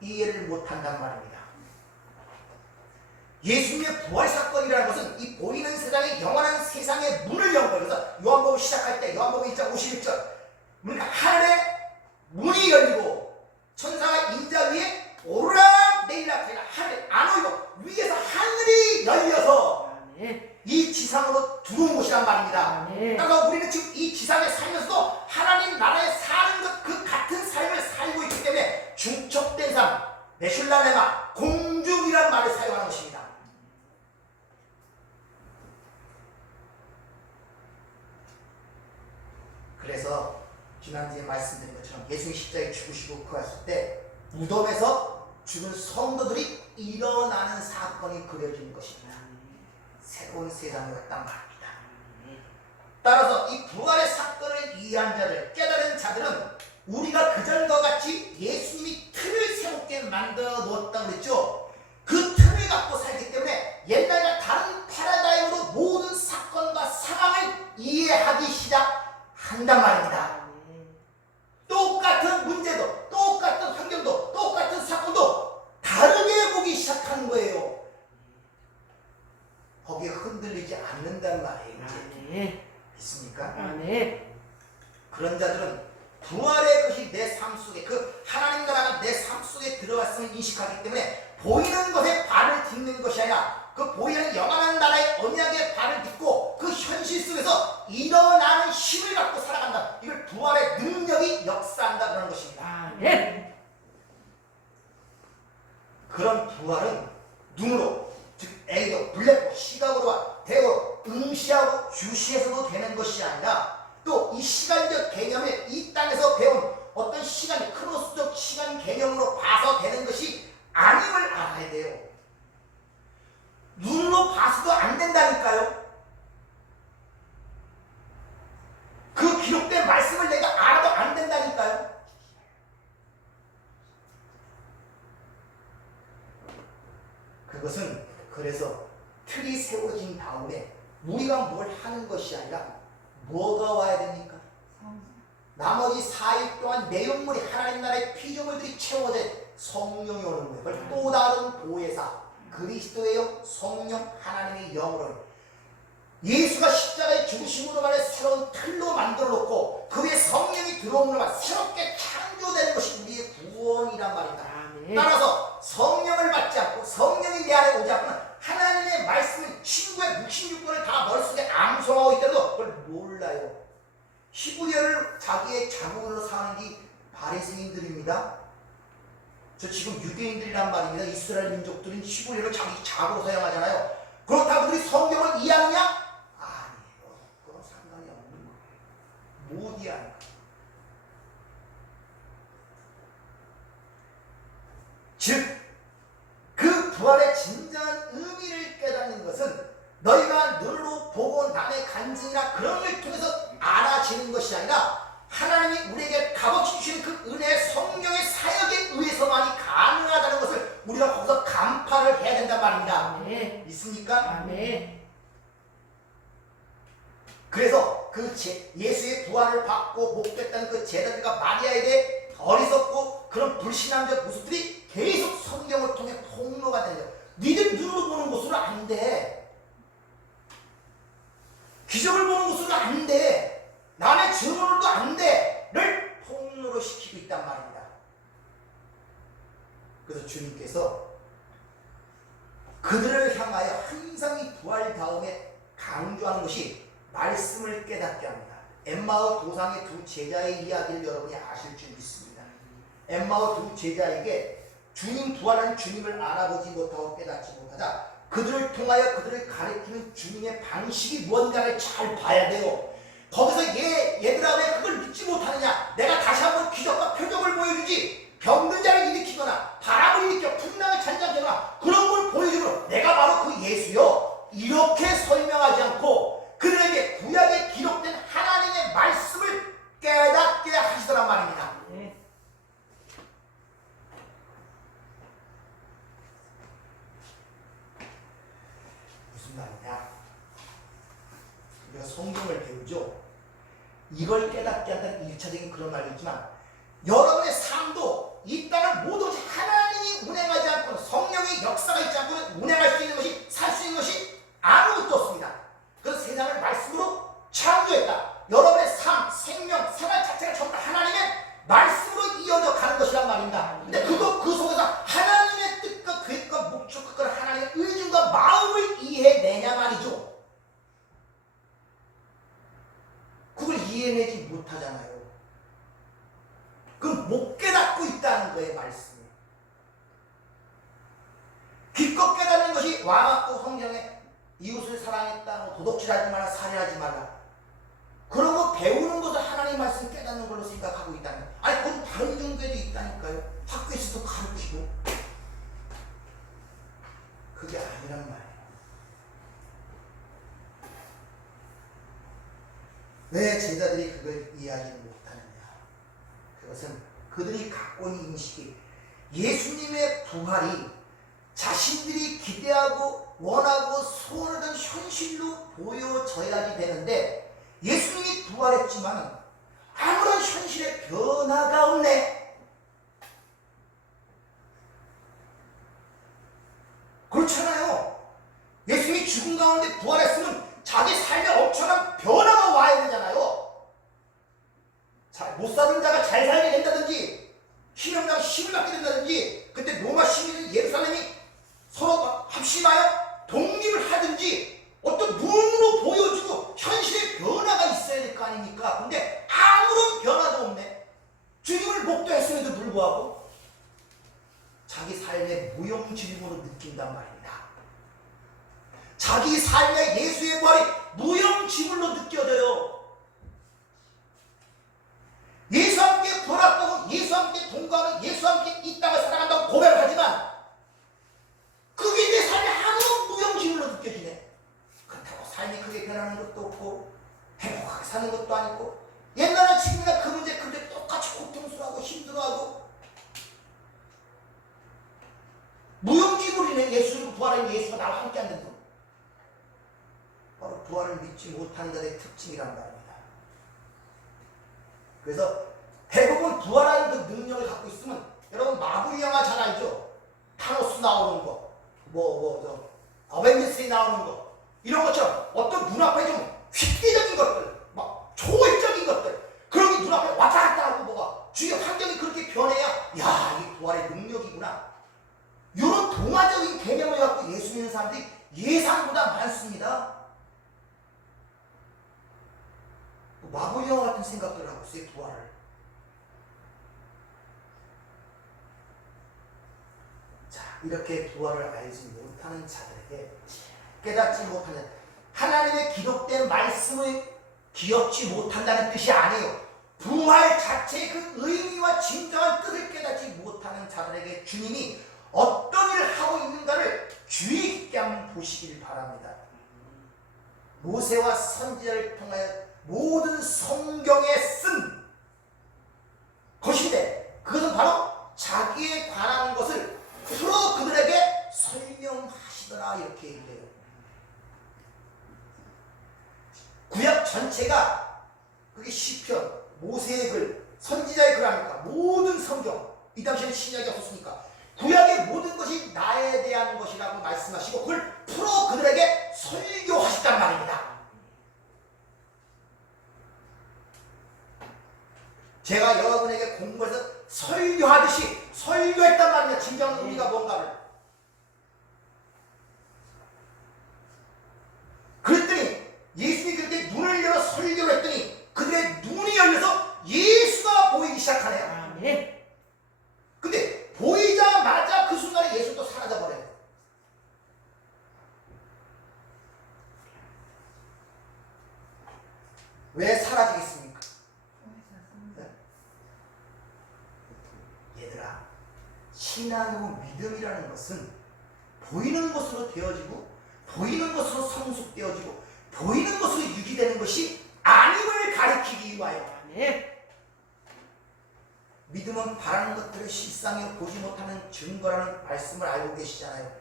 이해를 못한단 말입니다. 예수님의 부활 사건이라는 것은 이 보이는 세상의 영원한 세상의 문을 연 거예요. 그래서 요한복음 시작할 때 요한복음 1장 51절 그러니까 하늘에 문이 열리고 천사가 인자 위에 오르락 내리락 하니라 하늘 안 오이고 위에서 하늘이 열려서 이 지상으로 들어온 곳이란 말입니다. 그러니까 우리는 지금 이 지상에 살면서도 하나님 나라에 사는 것 그 같은 삶을 살고 있기 때문에 중첩된 삶, 메슐라네마, 공중이란 말을 사용하는 것입니다. 그래서 지난주에 말씀드린 것처럼 예수님 십자가에 죽으시고 부활했을 때 무덤에서 죽은 성도들이 일어나는 사건이 그려지는 것입니다. 새로운 세상이 왔단 말입니다. 따라서 이 부활의 사건을 이해한 자들, 깨달은 자들은 우리가 그전과 같이 예수님이 틀을 새롭게 만들어 놓았다고 그랬죠. 그 틀을 갖고 살기 때문에 옛날과 다른 패러다임으로 모든 사건과 상황을 이해하기 시작한단 말입니다. 똑같은 문제도, 똑같은 환경도, 똑같은 사건도 다르게 보기 시작하는 거예요. 거기에 흔들리지 않는단 말이에요. 이제. 있습니까? 그런 자들은 부활의 것이 내 삶 속에 그 하나님 나라가 내 삶 속에 들어왔음을 인식하기 때문에 보이는 것에 발을 딛는 것이 아니라 그 보이는 영원한 나라의 언약의 발을 딛고 그 현실 속에서 일어나는 힘을 갖고 살아간다. 이걸 부활의 능력이 역사한다 그런 것입니다. 네. 그런 부활은 눈으로, 즉 에이도, 블랙보, 시각으로와 대로 응시하고 주시해서도 되는 것이 아니라 또 이 시간적 개념을 이 땅에서 배운 어떤 시간, 크로스적 시간 개념으로 봐서 되는 것이 아님을 알아야 돼요. 눈으로 봐서도 안 된다니까요. 그 기록된 말씀을 내가 알아도 안 된다니까요. 그것은 그래서 틀이 세워진 다음에 우리가 뭘 하는 것이 아니라 뭐가 와야 됩니까? 나머지 4일 동안 내용물이 하나님 나라의 피조물들이 채워진 성령이 오는 거예요. 그걸 또 다른 보혜사 그리스도의 영, 성령, 하나님의 영으로 예수가 십자가의 죽으심으로 말해 새로운 틀로 만들어 놓고 그 위에 성령이 들어오는 말 새롭게 창조되는 것이 우리의 구원이란 말입니다. 따라서 성령을 받지 않고 성령이 내 안에 오지 않고는 하나님의 말씀을 친구의 66권을 다 머릿속에 암송하고 있더라도 그걸 몰라요. 히브리어를 자기의 자국으로 사는 게 바리새인들입니다. 저 지금 유대인들이란 말입니다. 이스라엘 민족들은 히브리어를 자기 자국으로 사용하잖아요. 그렇다고 그들이 성경을 이해하느냐? 아니에요. 그건 상관이 없는 거예요. 못 이해하는 거예요. 즉, 그 부활의 진정한 의미를 깨닫는 것은 너희가 눈으로 보고 남의 간증이나 그런 걸 통해서 알아지는 것이 아니라 하나님이 우리에게 값없이 주신 그 은혜의 성령의 사역에 의해서만이 가능하다는 것을 우리가 거기서 간파를 해야 된단 말입니다. 네. 있습니까? 네. 그래서 그 예수의 부활을 받고 목됐다는 그 제자들과 마리아에게 어리석고 그런 불신앙적 모습들이 계속 성경을 통해 폭로가 되죠. 니들 눈으로 보는 것으로 안 돼. 기적을 보는 것으로 안 돼. 남의 증언으로도 안 돼. 를 폭로로 시키고 있단 말입니다. 그래서 주님께서 그들을 향하여 항상 이 부활 다음에 강조하는 것이 말씀을 깨닫게 합니다. 엠마오 도상의 두 제자의 이야기를 여러분이 아실 줄 믿습니다. 엠마오 두 제자에게 주님 부활한 주님을 알아보지 못하고 깨닫지 못하자 그들을 통하여 그들을 가리키는 주님의 방식이 무언가를 잘 봐야 돼요. 거기서 얘들아 왜 그걸 믿지 못하느냐? 내가 다시 한번 기적과 표적을 보여주지. 병든 자를 일으키거나 바람을 일으켜 풍랑을 잔잔하거나 그런 걸 보여주므로 내가 바로 그 예수요. 이렇게 설명하지 않고 그들에게 구약에 기록된 하나님의 말씀을 깨닫게 하시더란 말입니다. 네. 무슨 말이냐? 우리가 성경을 배우죠. 이걸 깨닫게 한다는 1차적인 그런 말이 있지만 여러분의 삶도 이 땅을 모두 하나님이 운행하지 않고는 성령의 역사가 있지 않고는 운행할 수 있는 것이 살 수 있는 것이 아무것도 없습니다. 그래서 세상을 말씀으로 창조했다. 여러분의 삶, 생명, 생활 자체가 전부 하나님의 말씀으로 이어져 가는 것이란 말입니다. 근데 그 속에서 하나님의 뜻과 계획과 목적과 하나님의 의중과 마음을 이해내냐 말이죠. 그걸 이해내지 못하잖아요. 그럼 못 깨닫고 있다는 거예요, 말씀을. 기껏 깨닫는 것이 와갖고 성경에 이웃을 사랑했다, 도둑질하지 말라, 살인하지 말라. 그런 거 배우는 것을 하나님 말씀 깨닫는 걸로 생각하고 있다는 거예요. 아니, 그건 다른 종교에도 있다니까요. 학교에서도 가르치고. 그게 아니란 말이에요. 왜 제자들이 그걸 이해하지 못하느냐? 그것은 그들이 갖고 있는 인식이 예수님의 부활이 자신들이 기대하고 원하고 소원하던 현실로 보여져야지 되는데 예수님이 부활했지만 아무런 현실의 변화가 없네. 그렇잖아요. 예수님이 죽은 가운데 부활했으면 자기 삶에 엄청난 변화가 와야 되잖아요. 못 사는 자가 잘 살게 된다든지 희명자가 힘을 받게 된다든지 그때 로마 시민은 예루살렘이 서로 합시다 무형으로 느낀단 말입니다. 자기 삶의 예수의 부활이 무형지물로 느껴져요. 예수와 함께 부활했다고, 예수와 함께 동감하고 예수와 함께 이 땅을 살아간다고 고백을 하지만 그게 내 삶의 하나도 무형지물로 느껴지네. 그렇다고 삶이 크게 변하는 것도 없고 행복하게 사는 것도 아니고 옛날에 지금이나 그 문제 똑같이 고통스러워하고 힘들어하고 무형지물이네. 예수를 부활한 예수가 나와 함께 한다는 거. 바로 부활을 믿지 못하는 자의 특징이란 말입니다. 그래서 대부분 부활하는 그 능력을 갖고 있으면 여러분 마블 영화 잘 알죠? 타노스 나오는 거, 어벤져스에 나오는 거 이런 것처럼 어떤 눈앞에 좀 획기적인 것들, 막 초월적인 것들 그런 게 눈앞에 왔다 갔다 하고 뭐가 주위의 환경이 그렇게 변해야 야 이게 부활의 능력이구나. 이런 동화적인 개념을 갖고 예수 믿는 사람들이 예상보다 많습니다. 마블 영화 같은 생각들을 하고 있어요. 부활을. 자, 이렇게 부활을 알지 못하는 자들에게 깨닫지 못하는 하나님의 기록된 말씀을 기억지 못한다는 뜻이 아니에요. 부활 자체의 그 의미와 진정한 뜻을 깨닫지 못하는 자들에게 주님이 어떤 일을 하고 있는가를 주의 깊게 한번 보시길 바랍니다. 모세와 선지자를 통하여 모든 성경에 쓴 것인데 그것은 바로 자기에 관한 것을 풀어 그들에게 설명하시더라 이렇게 얘기해요. 구약 전체가 그게 시편, 모세의 글, 선지자의 글 아닙니까? 모든 성경, 이 당시에는 신약이 없었으니까 구약의 모든 것이 나에 대한 것이라고 말씀하시고 그걸 풀어 그들에게 설교하셨단 말입니다. 제가 여러분에게 공부해서 설교하듯이 설교했단 말입니다. 진정 의미가 뭔가를. 그랬더니 예수님이 그렇게 눈을 열어 설교를 했더니 그들의 눈이 열려서 예수가 보이기 시작하네요. 아멘. 근데 보이자마자 그 순간에 예수 또 사라져버려요. 왜 사라지겠습니까? 얘들아, 신앙이고 믿음이라는 것은 보이는 것으로 되어지고 보이는 것으로 성숙되어지고 보이는 것으로 유지되는 것이 아님을 가리키기 위하여. 아멘. 믿음은 바라는 것들을 실상에 보지 못하는 증거라는 말씀을 알고 계시잖아요.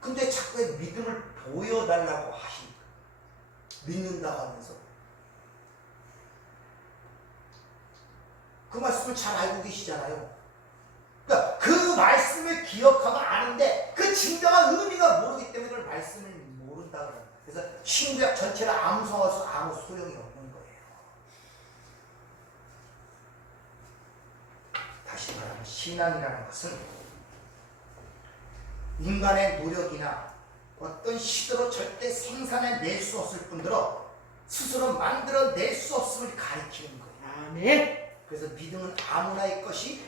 근데 자꾸 왜 믿음을 보여달라고 하십니까? 믿는다고 하면서. 그 말씀을 잘 알고 계시잖아요. 그러니까 그 말씀을 기억하고 아는데 그 진정한 의미가 모르기 때문에 그걸 말씀을 모른다 그럽니다. 그래서 신구약 전체를 암송해서 아무 소용이 없는 거예요. 다시 말하면 신앙이라는 것은 인간의 노력이나 어떤 시도로 절대 생산해낼 수 없을 뿐더러 스스로 만들어낼 수 없음을 가리키는 거예요. 아멘. 그래서 믿음은 아무나의 것이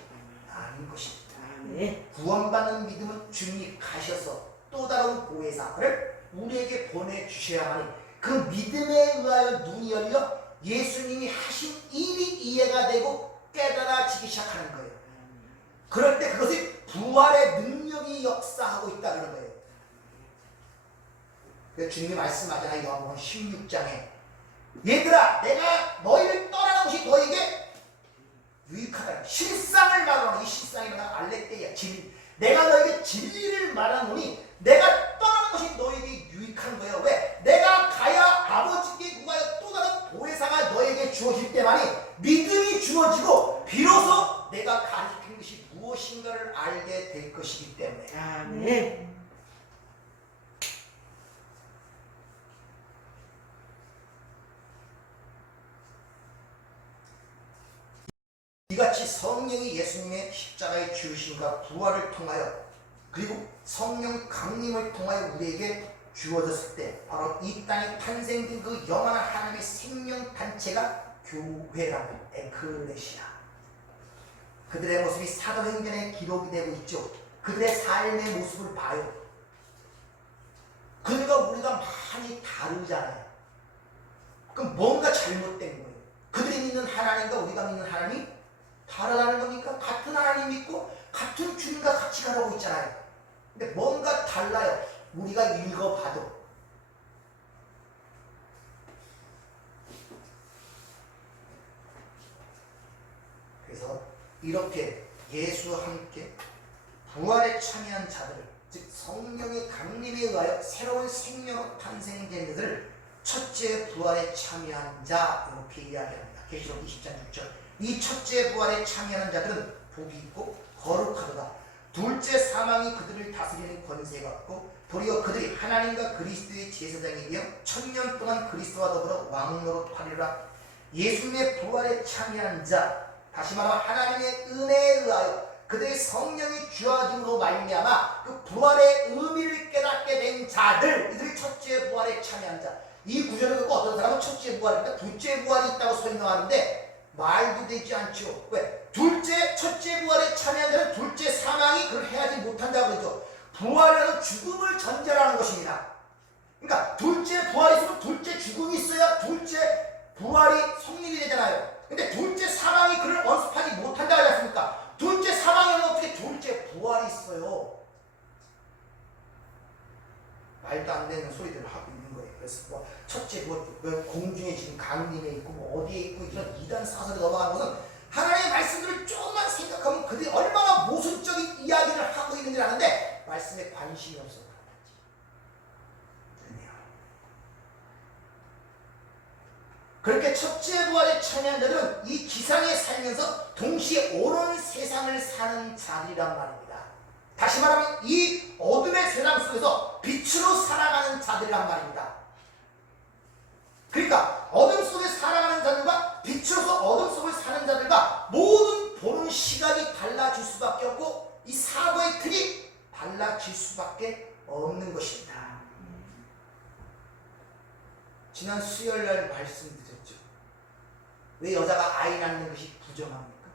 아닌 것입니다. 아멘. 구원받는 믿음은 주님이 가셔서 또 다른 보혜사를 우리에게 보내주셔야 하니 그 믿음에 의하여 눈이 열려 예수님이 하신 일이 이해가 되고 깨달아지기 시작하는 거예요. 그럴 때 그것이 부활의 능력이 역사하고 있다는 거예요. 그래서 주님이 말씀하잖아요. 요한복음 16장에 얘들아 내가 너희를 떠나는 것이 너희에게 유익하다. 실상을 말하노니 이 실상이 뭐냐? 알레테이아 진리. 내가 너에게 진리를 말하노니 내가 떠나는 것이 너에게 유익한 거예요. 왜? 내가 가야 아버지께 구하여 또 다른 보혜사가 너에게 주어질 때만이 믿음이 주어지고 비로소 내가 가르치는 것이 무엇인가를 알게 될 것이기 때문에. 아멘. 이같이 성령이 예수님의 십자가의 죽으심과 부활을 통하여 그리고 성령 강림을 통하여 우리에게 주어졌을 때 바로 이 땅에 탄생된 그 영원한 하나님의 생명단체가 교회라는 에클레시아. 그들의 모습이 사도행전에 기록이 되고 있죠. 그들의 삶의 모습을 봐요. 그들과 우리가 많이 다르잖아요. 그럼 뭔가 잘못된 거예요. 그들이 믿는 하나님과 우리가 믿는 하나님이 다르다는 겁니까? 같은 하나님 믿고 같은 주님과 같이 가라고 있잖아요. 근데 뭔가 달라요. 우리가 읽어봐도. 그래서 이렇게 예수와 함께 부활에 참여한 자들을, 즉 성령의 강림에 의하여 새로운 생명으로 탄생된 자들을 첫째 부활에 참여한 자, 이렇게 이야기합니다. 계시록 20장 6절. 이 첫째 부활에 참여하는 자들은 복이 있고 거룩하도다. 둘째 사망이 그들을 다스리는 권세가 없고 도리어 그들이 하나님과 그리스도의 제사장이 되어 1000년 동안 그리스도와 더불어 왕노릇하리라. 예수님의 부활에 참여한 자, 다시 말하면 하나님의 은혜에 의하여 그들의 성령이 주어짐으로 말미암아 그 부활의 의미를 깨닫게 된 자들, 이들이 첫째 부활에 참여한 자. 이 구절을 듣고 어떤 사람은 첫째 부활이니까 둘째 부활이 있다고 설명하는데 말도 되지 않죠. 왜? 첫째 부활에 참여한 자는 둘째 사망이 그걸 해하지 못한다고 그러죠. 부활이라는 죽음을 전제라는 것입니다. 그러니까 둘째 부활이 있으면 둘째 죽음이 있어야 둘째 부활이 성립이 되잖아요. 근데 둘째 사망이 그를 언습하지 못한다고 하지 않습니까? 둘째 사망에는 어떻게 둘째 부활이 있어요? 말도 안 되는 소리들을 하고 있는 거예요. 그래서 뭐 첫째 공중에 지금 강림에 있고 뭐 어디에 있고 이런 이단 사설에 넘어가는 것은 하나님의 말씀들을 조금만 생각하면 그들이 얼마나 모순적인 이야기를 하고 있는지 아는데 말씀에 관심이 없어서 그렇게 첫째 부활에 참여한 자들은 이 지상에 살면서 동시에 옳은 세상을 사는 자들이란 말입니다. 다시 말하면 이 어둠의 세상 속에서 빛으로 살아가는 자들이란 말입니다. 그러니까 어둠 속에 살아가는 자들과 빛으로서 어둠 속을 사는 자들과 모든 보는 시각이 달라질 수밖에 없고 이 사고의 틀이 달라질 수밖에 없는 것입니다. 지난 수요일날 말씀드렸죠. 왜 여자가 아이 낳는 것이 부정합니까?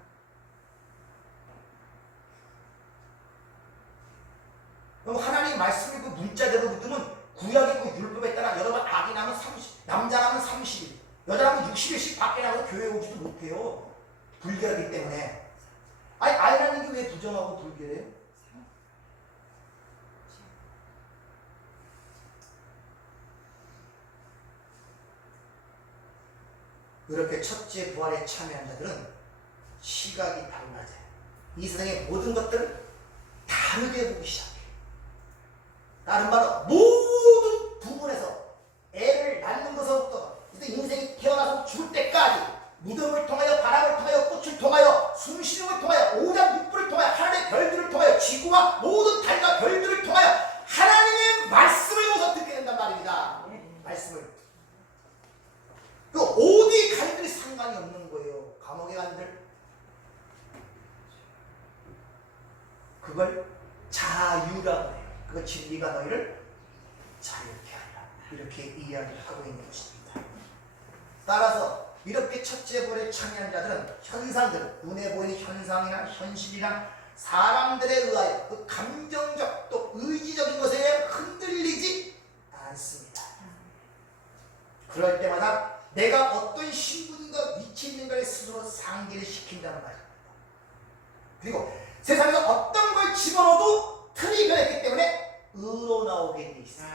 그럼 하나님 말씀이 그 문자대로 붙으면 구약의 그 율법에 따라 여러분 아기 낳으면 30, 남자 낳으면 30일, 여자 낳으면 60일씩 밖에 나가서 교회 오지도 못해요. 불결하기 때문에. 아니 아이 낳는 게 왜 부정하고 불결해요? 이렇게 첫째 부활에 참여한 자들은 시각이 달라져요. 이 세상의 모든 것들을 다르게 보기 시작해요. 다른 말로 모든 부분에서 애를 낳는 것부터 인생이 태어나서 죽을 때까지 믿음을 통하여 바람을 통하여 꽃을 통하여 숨쉬는 통하여 오장육부를 통하여 하나님의 별들을 통하여 지구와 모든 달과 별들을 통하여 하나님의 말씀을 모두 듣게 된단 말입니다. 말씀을. 그 어디 간들 상관이 없는 거예요. 감옥에 간들. 그걸 자유라고 해요. 그 진리가 너희를 자유케 하리라. 이렇게 이야기를 하고 있는 것입니다. 따라서 이렇게 첫째 부활에 참여한 자들은 현상들, 눈에 보이는 현상이나 현실이나 사람들에 의하여 그 감정적 또 의지적인 것에 대해 흔들리지 않습니다. 그럴 때마다 내가 어떤 신분과 위치에 있는가를 스스로 상기를 시킨다는 말입니다. 그리고 세상에서 어떤 걸 집어넣어도 틀이 변했기 때문에 의로 나오게 돼 있어요.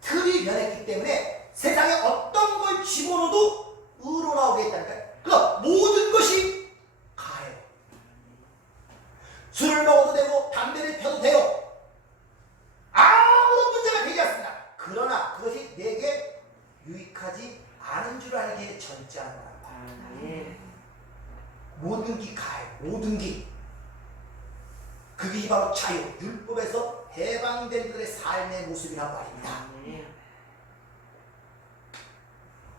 틀이 변했기 때문에 세상에 어떤 걸 집어넣어도 의로 나오게 있다니까요. 그러니까 모든 것이 가해요. 술을 먹어도 되고 담배를 펴도 돼요. 아무런 문제가 되지 않습니다. 그러나 그것이 내게 유익하지 않은 줄 알기에 절제하는 거랍니다. 모든 게 가해요. 모든 게. 그게 바로 자유, 율법에서 해방된 그들의 삶의 모습이란 말입니다.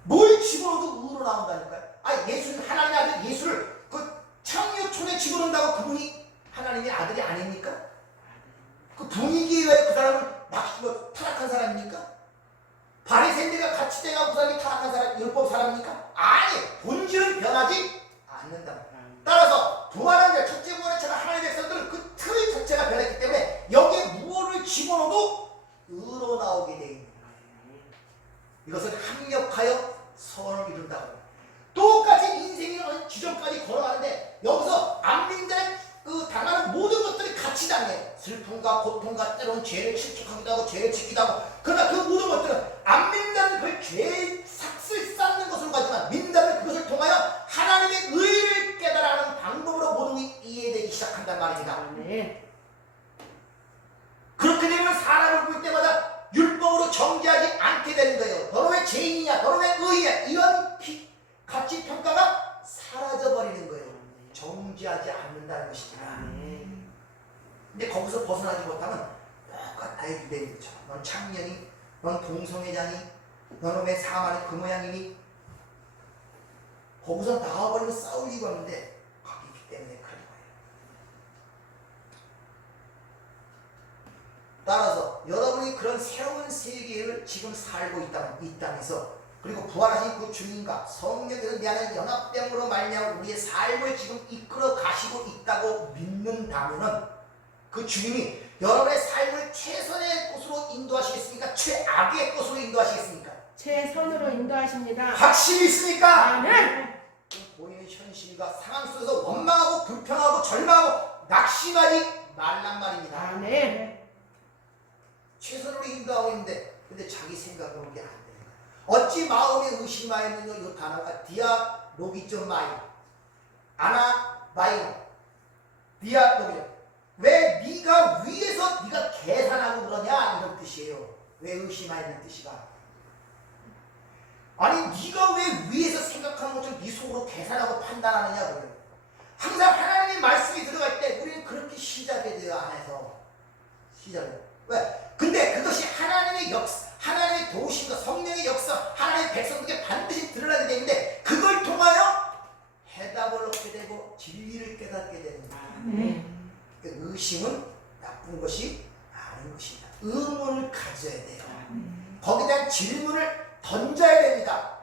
뭘 집어넣어도 의로 나온다니까요. 아니 예수는 하나님의 아들 예수를 그 창녀촌에 집어넣는다고 그분이 하나님의 아들이 아닙니까? 그 분위기에 의해 그 사람을 막 타락한 사람입니까? 바리새인들과 같이 돼가고 그 사람이 타락한 사람, 율법 사람입니까? 아니, 본질은 변하지 않는다. 따라서 부활한 자, 첫째 부활의 자가 하나님의 아픔과 고통과 때로는 죄를 실족하기도 하고 죄를 짓기도 하고, 그러나 그 모든 것들은 안 믿는다는 그 죄의 삭슬 쌓는 것으로 가지만 믿는다면 그것을 통하여 하나님의 의를 깨달아가는 방법으로 모든 것이 이해되기 시작한단 말입니다. 아멘. 그렇게 되면 사람을 볼 때마다 율법으로 정죄하지 않게 되는 거예요. 너는 왜 죄인이냐, 너는 왜 의인이냐, 이런 가치 평가가 사라져버리는 거예요. 정죄하지 않는다는 것입니다. 아멘. 근데 거기서 벗어나지 못하면 똑같아요. 유대인들처럼. 넌 창녀니, 넌 동성애자니, 너는 왜 사망의 그 모양이니. 거기서 나와버리면 싸울 이유가 없는데 거기 있기 때문에 그런 거예요. 따라서 여러분이 그런 새로운 세계를 지금 살고 있다면 이 땅에서, 그리고 부활하신 그 주님과 성령께서 내 안에 연합됨으로 말미암아 우리의 삶을 지금 이끌어 가시고 있다고 믿는다면은 그 주님이 여러분의 삶을 최선의 곳으로 인도하시겠습니까? 최악의 곳으로 인도하시겠습니까? 최선으로 인도하십니다. 확신이 있습니까? 아멘. 보이는 현실과 상황 속에서 원망하고 불평하고 절망하고 낙심하지 말란 말입니다. 아멘. 최선으로 인도하고 있는데 근데 자기 생각으로 그게 안 되는 거예요. 어찌 마음에 의심하였느냐, 이 단어가 디아로기존 마이, 아나 마이노, 디아로기존. 왜 네가 위에서 네가 계산하고 그러냐, 이런 뜻이에요. 왜 의심하였는 뜻이가. 아니 네가 왜 위에서 생각하는 것처럼 네 속으로 계산하고 판단하느냐 그래요. 항상 하나님의 말씀이 들어갈 때 우리는 그렇게 시작이 돼요. 안에서 시작해요. 왜? 근데 그것이 하나님의 역사, 하나님의 도우심과 성령의 역사, 하나님의 백성들에게 반드시 드러나게 되는데 그걸 통하여 해답을 얻게 되고 진리를 깨닫게 되는 거예요. 아멘. 의심은 나쁜 것이 아닌 것입니다. 의문을 가져야 돼요. 아멘. 거기에 대한 질문을 던져야 됩니다.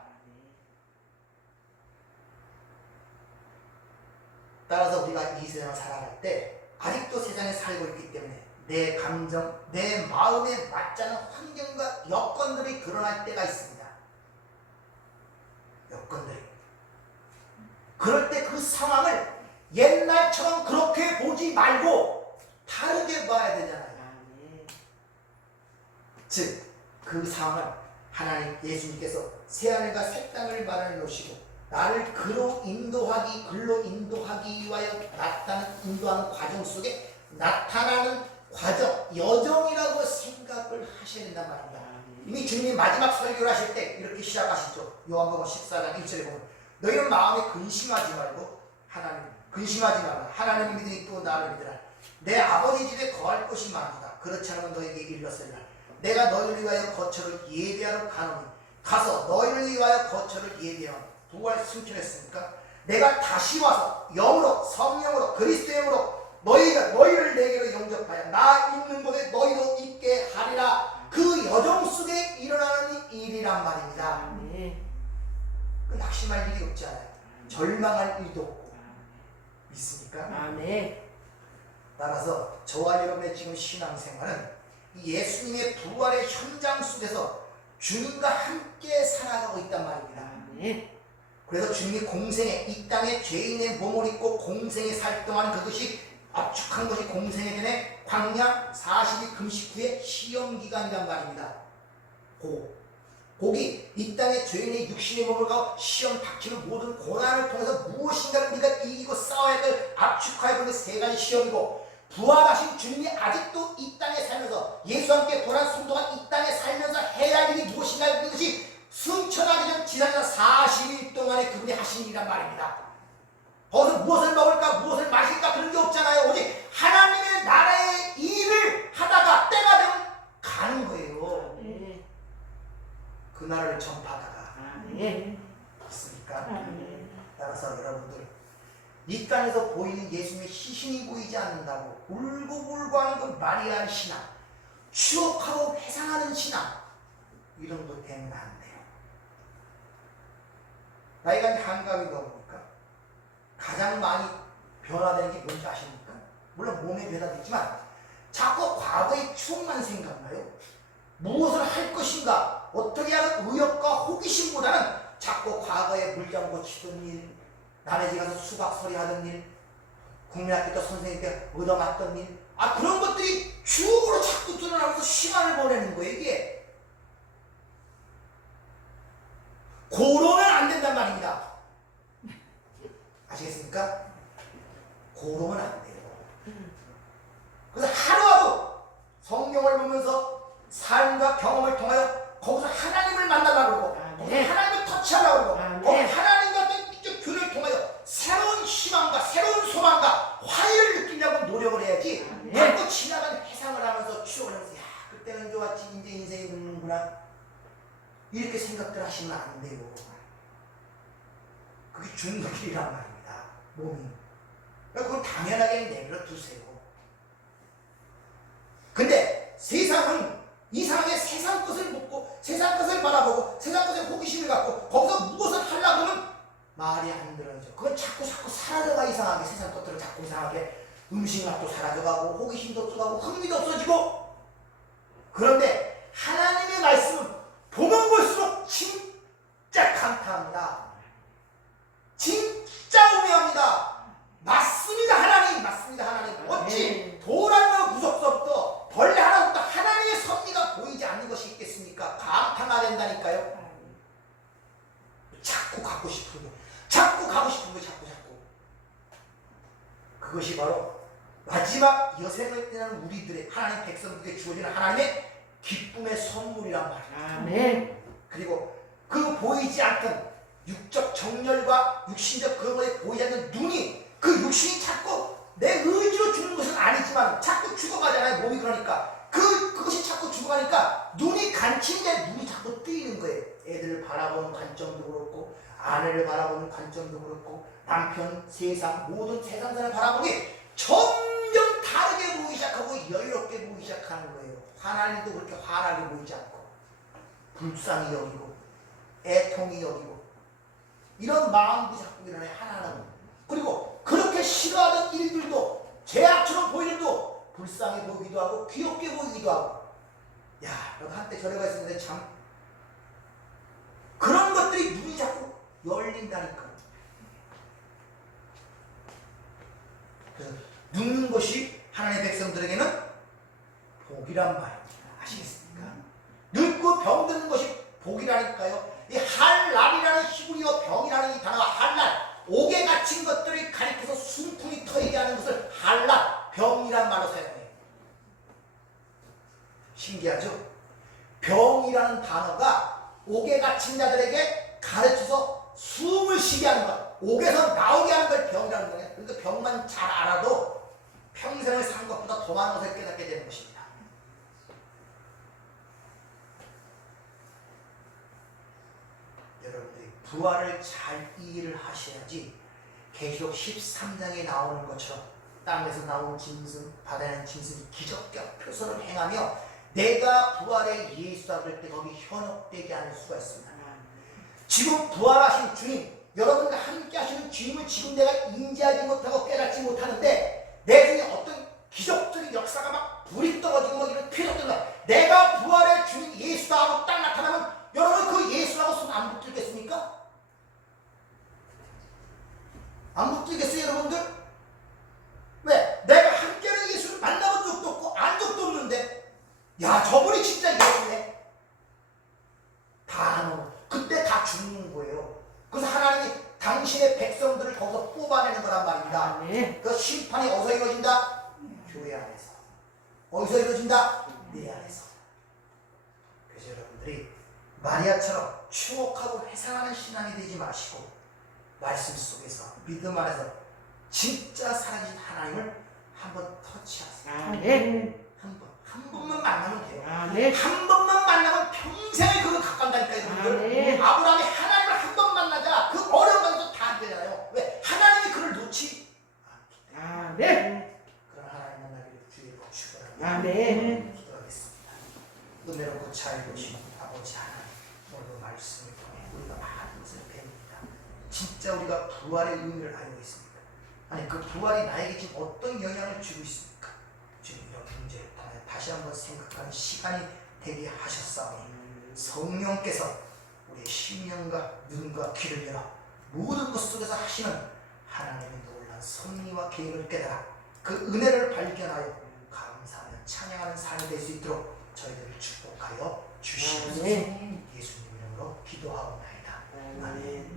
따라서 우리가 이 세상을 살아갈 때 아직도 세상에 살고 있기 때문에 내 감정, 내 마음에 맞지 않은 환경과 여건들이 드러날 때가 있습니다. 여건들이. 그럴 때 그 상황을 옛날처럼 그렇게 보지 말고 다르게 봐야 되잖아요. 아멘. 즉, 그 상황을 하나님 예수님께서 새하늘과 새 땅을 마련해 놓으시고 나를 글로 인도하기 위하여 인도하는 과정 속에 나타나는 과정, 여정이라고 생각을 하셔야 된단 말입니다. 이미 주님이 마지막 설교를 하실 때 이렇게 시작하시죠. 요한복음 14장 1절에 보면 너희는 마음에 근심하지 말고 근심하지 말라. 하나님을 믿으니 또 나를 믿으라. 내 아버지 집에 거할 곳이 많도다. 그렇지 않으면 너에게 일렀으리라. 내가 너희를 위하여 거처를 예비하러 가노니 가서 너희를 위하여 거처를 예비하노니 부활 승천했습니까? 내가 다시 와서 영으로 성령으로 그리스도의 힘으로 너희를 내게로 영접하여 나 있는 곳에 너희도 있게 하리라. 그 여정 속에 일어나는 일이란 말입니다. 아멘. 그 낙심할 일이 없지 않아요. 절망할 일도 없고. 믿습니까? 아멘. 따라서 저와 여러분의 지금 신앙생활은 이 예수님의 부활의 현장 속에서 주님과 함께 살아가고 있단 말입니다. 아멘. 그래서 주님이 공생에 이 땅에 죄인의 몸을 입고 공생에 살 동안 그것이 압축한 것이 공생에 전에 광야 40일 금식 후에 시험기간이란 말입니다. 거기 이 땅에 죄인의 육신의 몸을 가고 시험 닥치는 모든 고난을 통해서 무엇인가를 우리가 이기고 싸워야 될 압축하여 보는 세 가지 시험이고, 부활하신 주님이 아직도 이 땅에 살면서 예수와 함께 돌아온 성도가 이 땅에 살면서 해야 할 일이 무엇인가 하는 것이 승천하기 전 지난 40일 동안에 그분이 하신 일이란 말입니다. 거기서 무엇을 먹을까 무엇을 마실까 그런 게 없잖아요. 오직 하나님의 나라의 일을 하다가 때가 되면 가는 거예요. 아멘. 그 나라를 전파하다가. 아멘. 맞습니까? 아멘. 따라서 여러분들 이 땅에서 보이는 예수님의 시신이 보이지 않는다고 울고불고 하는 그 마리아의 신앙, 추억하고 회상하는 신앙, 이런 것 때문에 안 돼요. 나이가 이제 한갑이 넘으니까 가장 많이 변화되는 게 뭔지 아십니까? 물론 몸에 변화도 있지만 자꾸 과거의 추억만 생각나요. 무엇을 할 것인가, 어떻게 하는 의욕과 호기심보다는 자꾸 과거에 물장구 치던 일, 남의 집 가서 수박 소리 하던 일, 국민학교 때 선생님께 얻어맞던 일, 그런 것들이 주옥으로 자꾸 드러나면서 시간을 보내는 거예요, 이게. 고로는 안 된단 말입니다. 아시겠습니까? 고로는 안 돼요. 그래서 하루하루 성경을 보면서 삶과 경험을 통하여 거기서 하나님을 만나려고 그러고 거기서 하나님을 터치하려고 그러고 거기 하나님과 직접 교류를 통하여 새로운 희망과 새로운 소망과 화해를 느끼려고 노력을 해야지 자꾸 지나간 회상을 하면서 추억을 하면서 야 그때는 좋았지 이제 인생이 늙는구나 이렇게 생각들 하시면 안 돼요. 그게 중독이란 말입니다. 몸이. 그건 당연하게 내버려 두세요. 근데 세상은 이상하게 세상 것을 묻고 세상 것을 바라보고 세상 것에 호기심을 갖고 거기서 무엇을 하려고 하면 말이 안 들어져. 그건 자꾸 사라져가 이상하게 세상 것들을 자꾸 이상하게 음식 맛도 사라져가고 호기심도 없어가고 흥미도 없어지고. 그런데 하나님의 말씀은 보면 볼수록 진짜 감탄합니다. 진짜 우매합니다. 맞습니다 하나님. 맞습니다 하나님. 어찌 돌아가는 구석서부터 벌레 하나부터 하나님의 섭리가 보이지 않는 것이 있겠습니까? 감탄해야 된다니까요. 자꾸 갖고 싶은 거 자꾸 그것이 바로 마지막 여생을 지나는 우리들의 하나님 백성들에게 주어지는 하나님의 기쁨의 선물이란 말이에요. 아멘. 그리고 그 보이지 않던 육적 정열과 육신적 그런 것에 보이지 않는 눈이 그 육신이 자꾸 내 의지로 죽는 것은 아니지만 자꾸 죽어가잖아요. 몸이. 그러니까 그것이 자꾸 죽어가니까 눈이 간치인데 눈이 자꾸 뜨이는 거예요. 애들을 바라보는 관점도 그렇고 아내를 바라보는 관점도 그렇고 남편, 세상, 모든 세상사를 바라보니 점점 다르게 보이기 시작하고 여유롭게 보이기 시작하는 거예요. 하나님도 그렇게 환하게 보이지 않고 불쌍히 여기고 애통이 여기고 이런 마음도 자꾸 일어나요. 하나하나. 그리고 그렇게 싫어하던 일들도 죄악처럼 보이는 일도 불쌍해 보이기도 하고 귀엽게 보이기도 하고. 야, 너도 한때 저래 가 있었는데 참 그런 것들이 눈이 자꾸 열린다니까. 그래서 눕는 것이 하나님의 백성들에게는 복이란 말입니다. 아시겠습니까? 늙고 병드는 것이 복이라니까요. 이 할날이라는 히브리어 병이라는 이 단어가 할날, 옥에 갇힌 것들을 가리켜서 순풍이 터이게 하는 것을 할날, 병이란 말로 사용해요. 신기하죠? 병이라는 단어가 옥에 갇힌 자들에게 가르쳐서 숨을 쉬게 하는 것, 옥에서 나오게 하는 걸 병이라는 거예요. 그러니까 병만 잘 알아도 평생을 산 것보다 더 많은 것을 깨닫게 되는 것입니다. 여러분들이 부활을 잘 이해를 하셔야지 계시록 13장에 나오는 것처럼 땅에서 나오는 짐승, 바다에 있는 짐승이 기적적 표선을 행하며 내가 부활의 예수다 그럴 때 거기 현혹되게 하는 수가 있습니다. 지금 부활하신 주님, 여러분과 함께 하시는 주님을 지금 내가 인지하지 못하고 깨닫지 못하는데 내 중에 어떤 기적적인 역사가 막 불이 떨어지고 막 이런 표적들과 내가 부활의 주님 예수다 하고 딱 나타나면 여러분 그 예수라고 손 안 붙들겠습니까? 안 붙들겠어요 여러분들? 왜? 내가 함께하는 예수를 만나본 적도 없고 안 적도 없는데 야 저분이 진짜 예수네. 다 넣어. 그때 다 죽는 거예요. 그래서 하나님이 당신의 백성들을 거기서 뽑아내는 거란 말입니다. 그 심판이 어디서 이루어진다? 교회 안에서. 어디서 이루어진다? 내 안에서. 그래서 여러분들이 마리아처럼 추억하고 회상하는 신앙이 되지 마시고 말씀 속에서 믿음 안에서 진짜 살아계신 하나님을 한번 터치하세요. 한 번만 만나면 돼요. 한 번만 만나면 평생을 그걸 갖간다니까요. 여러분들. 아브라함이 하나님을 한 번 만나자 그 어려운 것도 다 안 되잖아요. 왜? 하나님이 그를 놓지 않기 때문에. 그런 하나님 만나기를 주의 축원합니다. 기도하겠습니다. 은혜롭고 자유로우신 아버지 하나님, 오늘 말씀을 통해 우리가 많은 것을 배웁니다. 진짜 우리가 부활의 의미를 알고 있습니다. 아니 그 부활이 나에게 지금 어떤 영향을 주고 있습니까? 지금 이런 문제를 통해 다시 한번 생각하는 시간이 되게 하셨사오니 성령께서 우리의 심령과 눈과 귀를 열어 모든 것 속에서 하시는 하나님의 놀라운 섭리와 계획을 깨달아 그 은혜를 발견하여 찬양하는 삶이 될 수 있도록 저희들을 축복하여 주시옵소서. 아멘. 예수님 이름으로 기도하옵나이다. 아멘.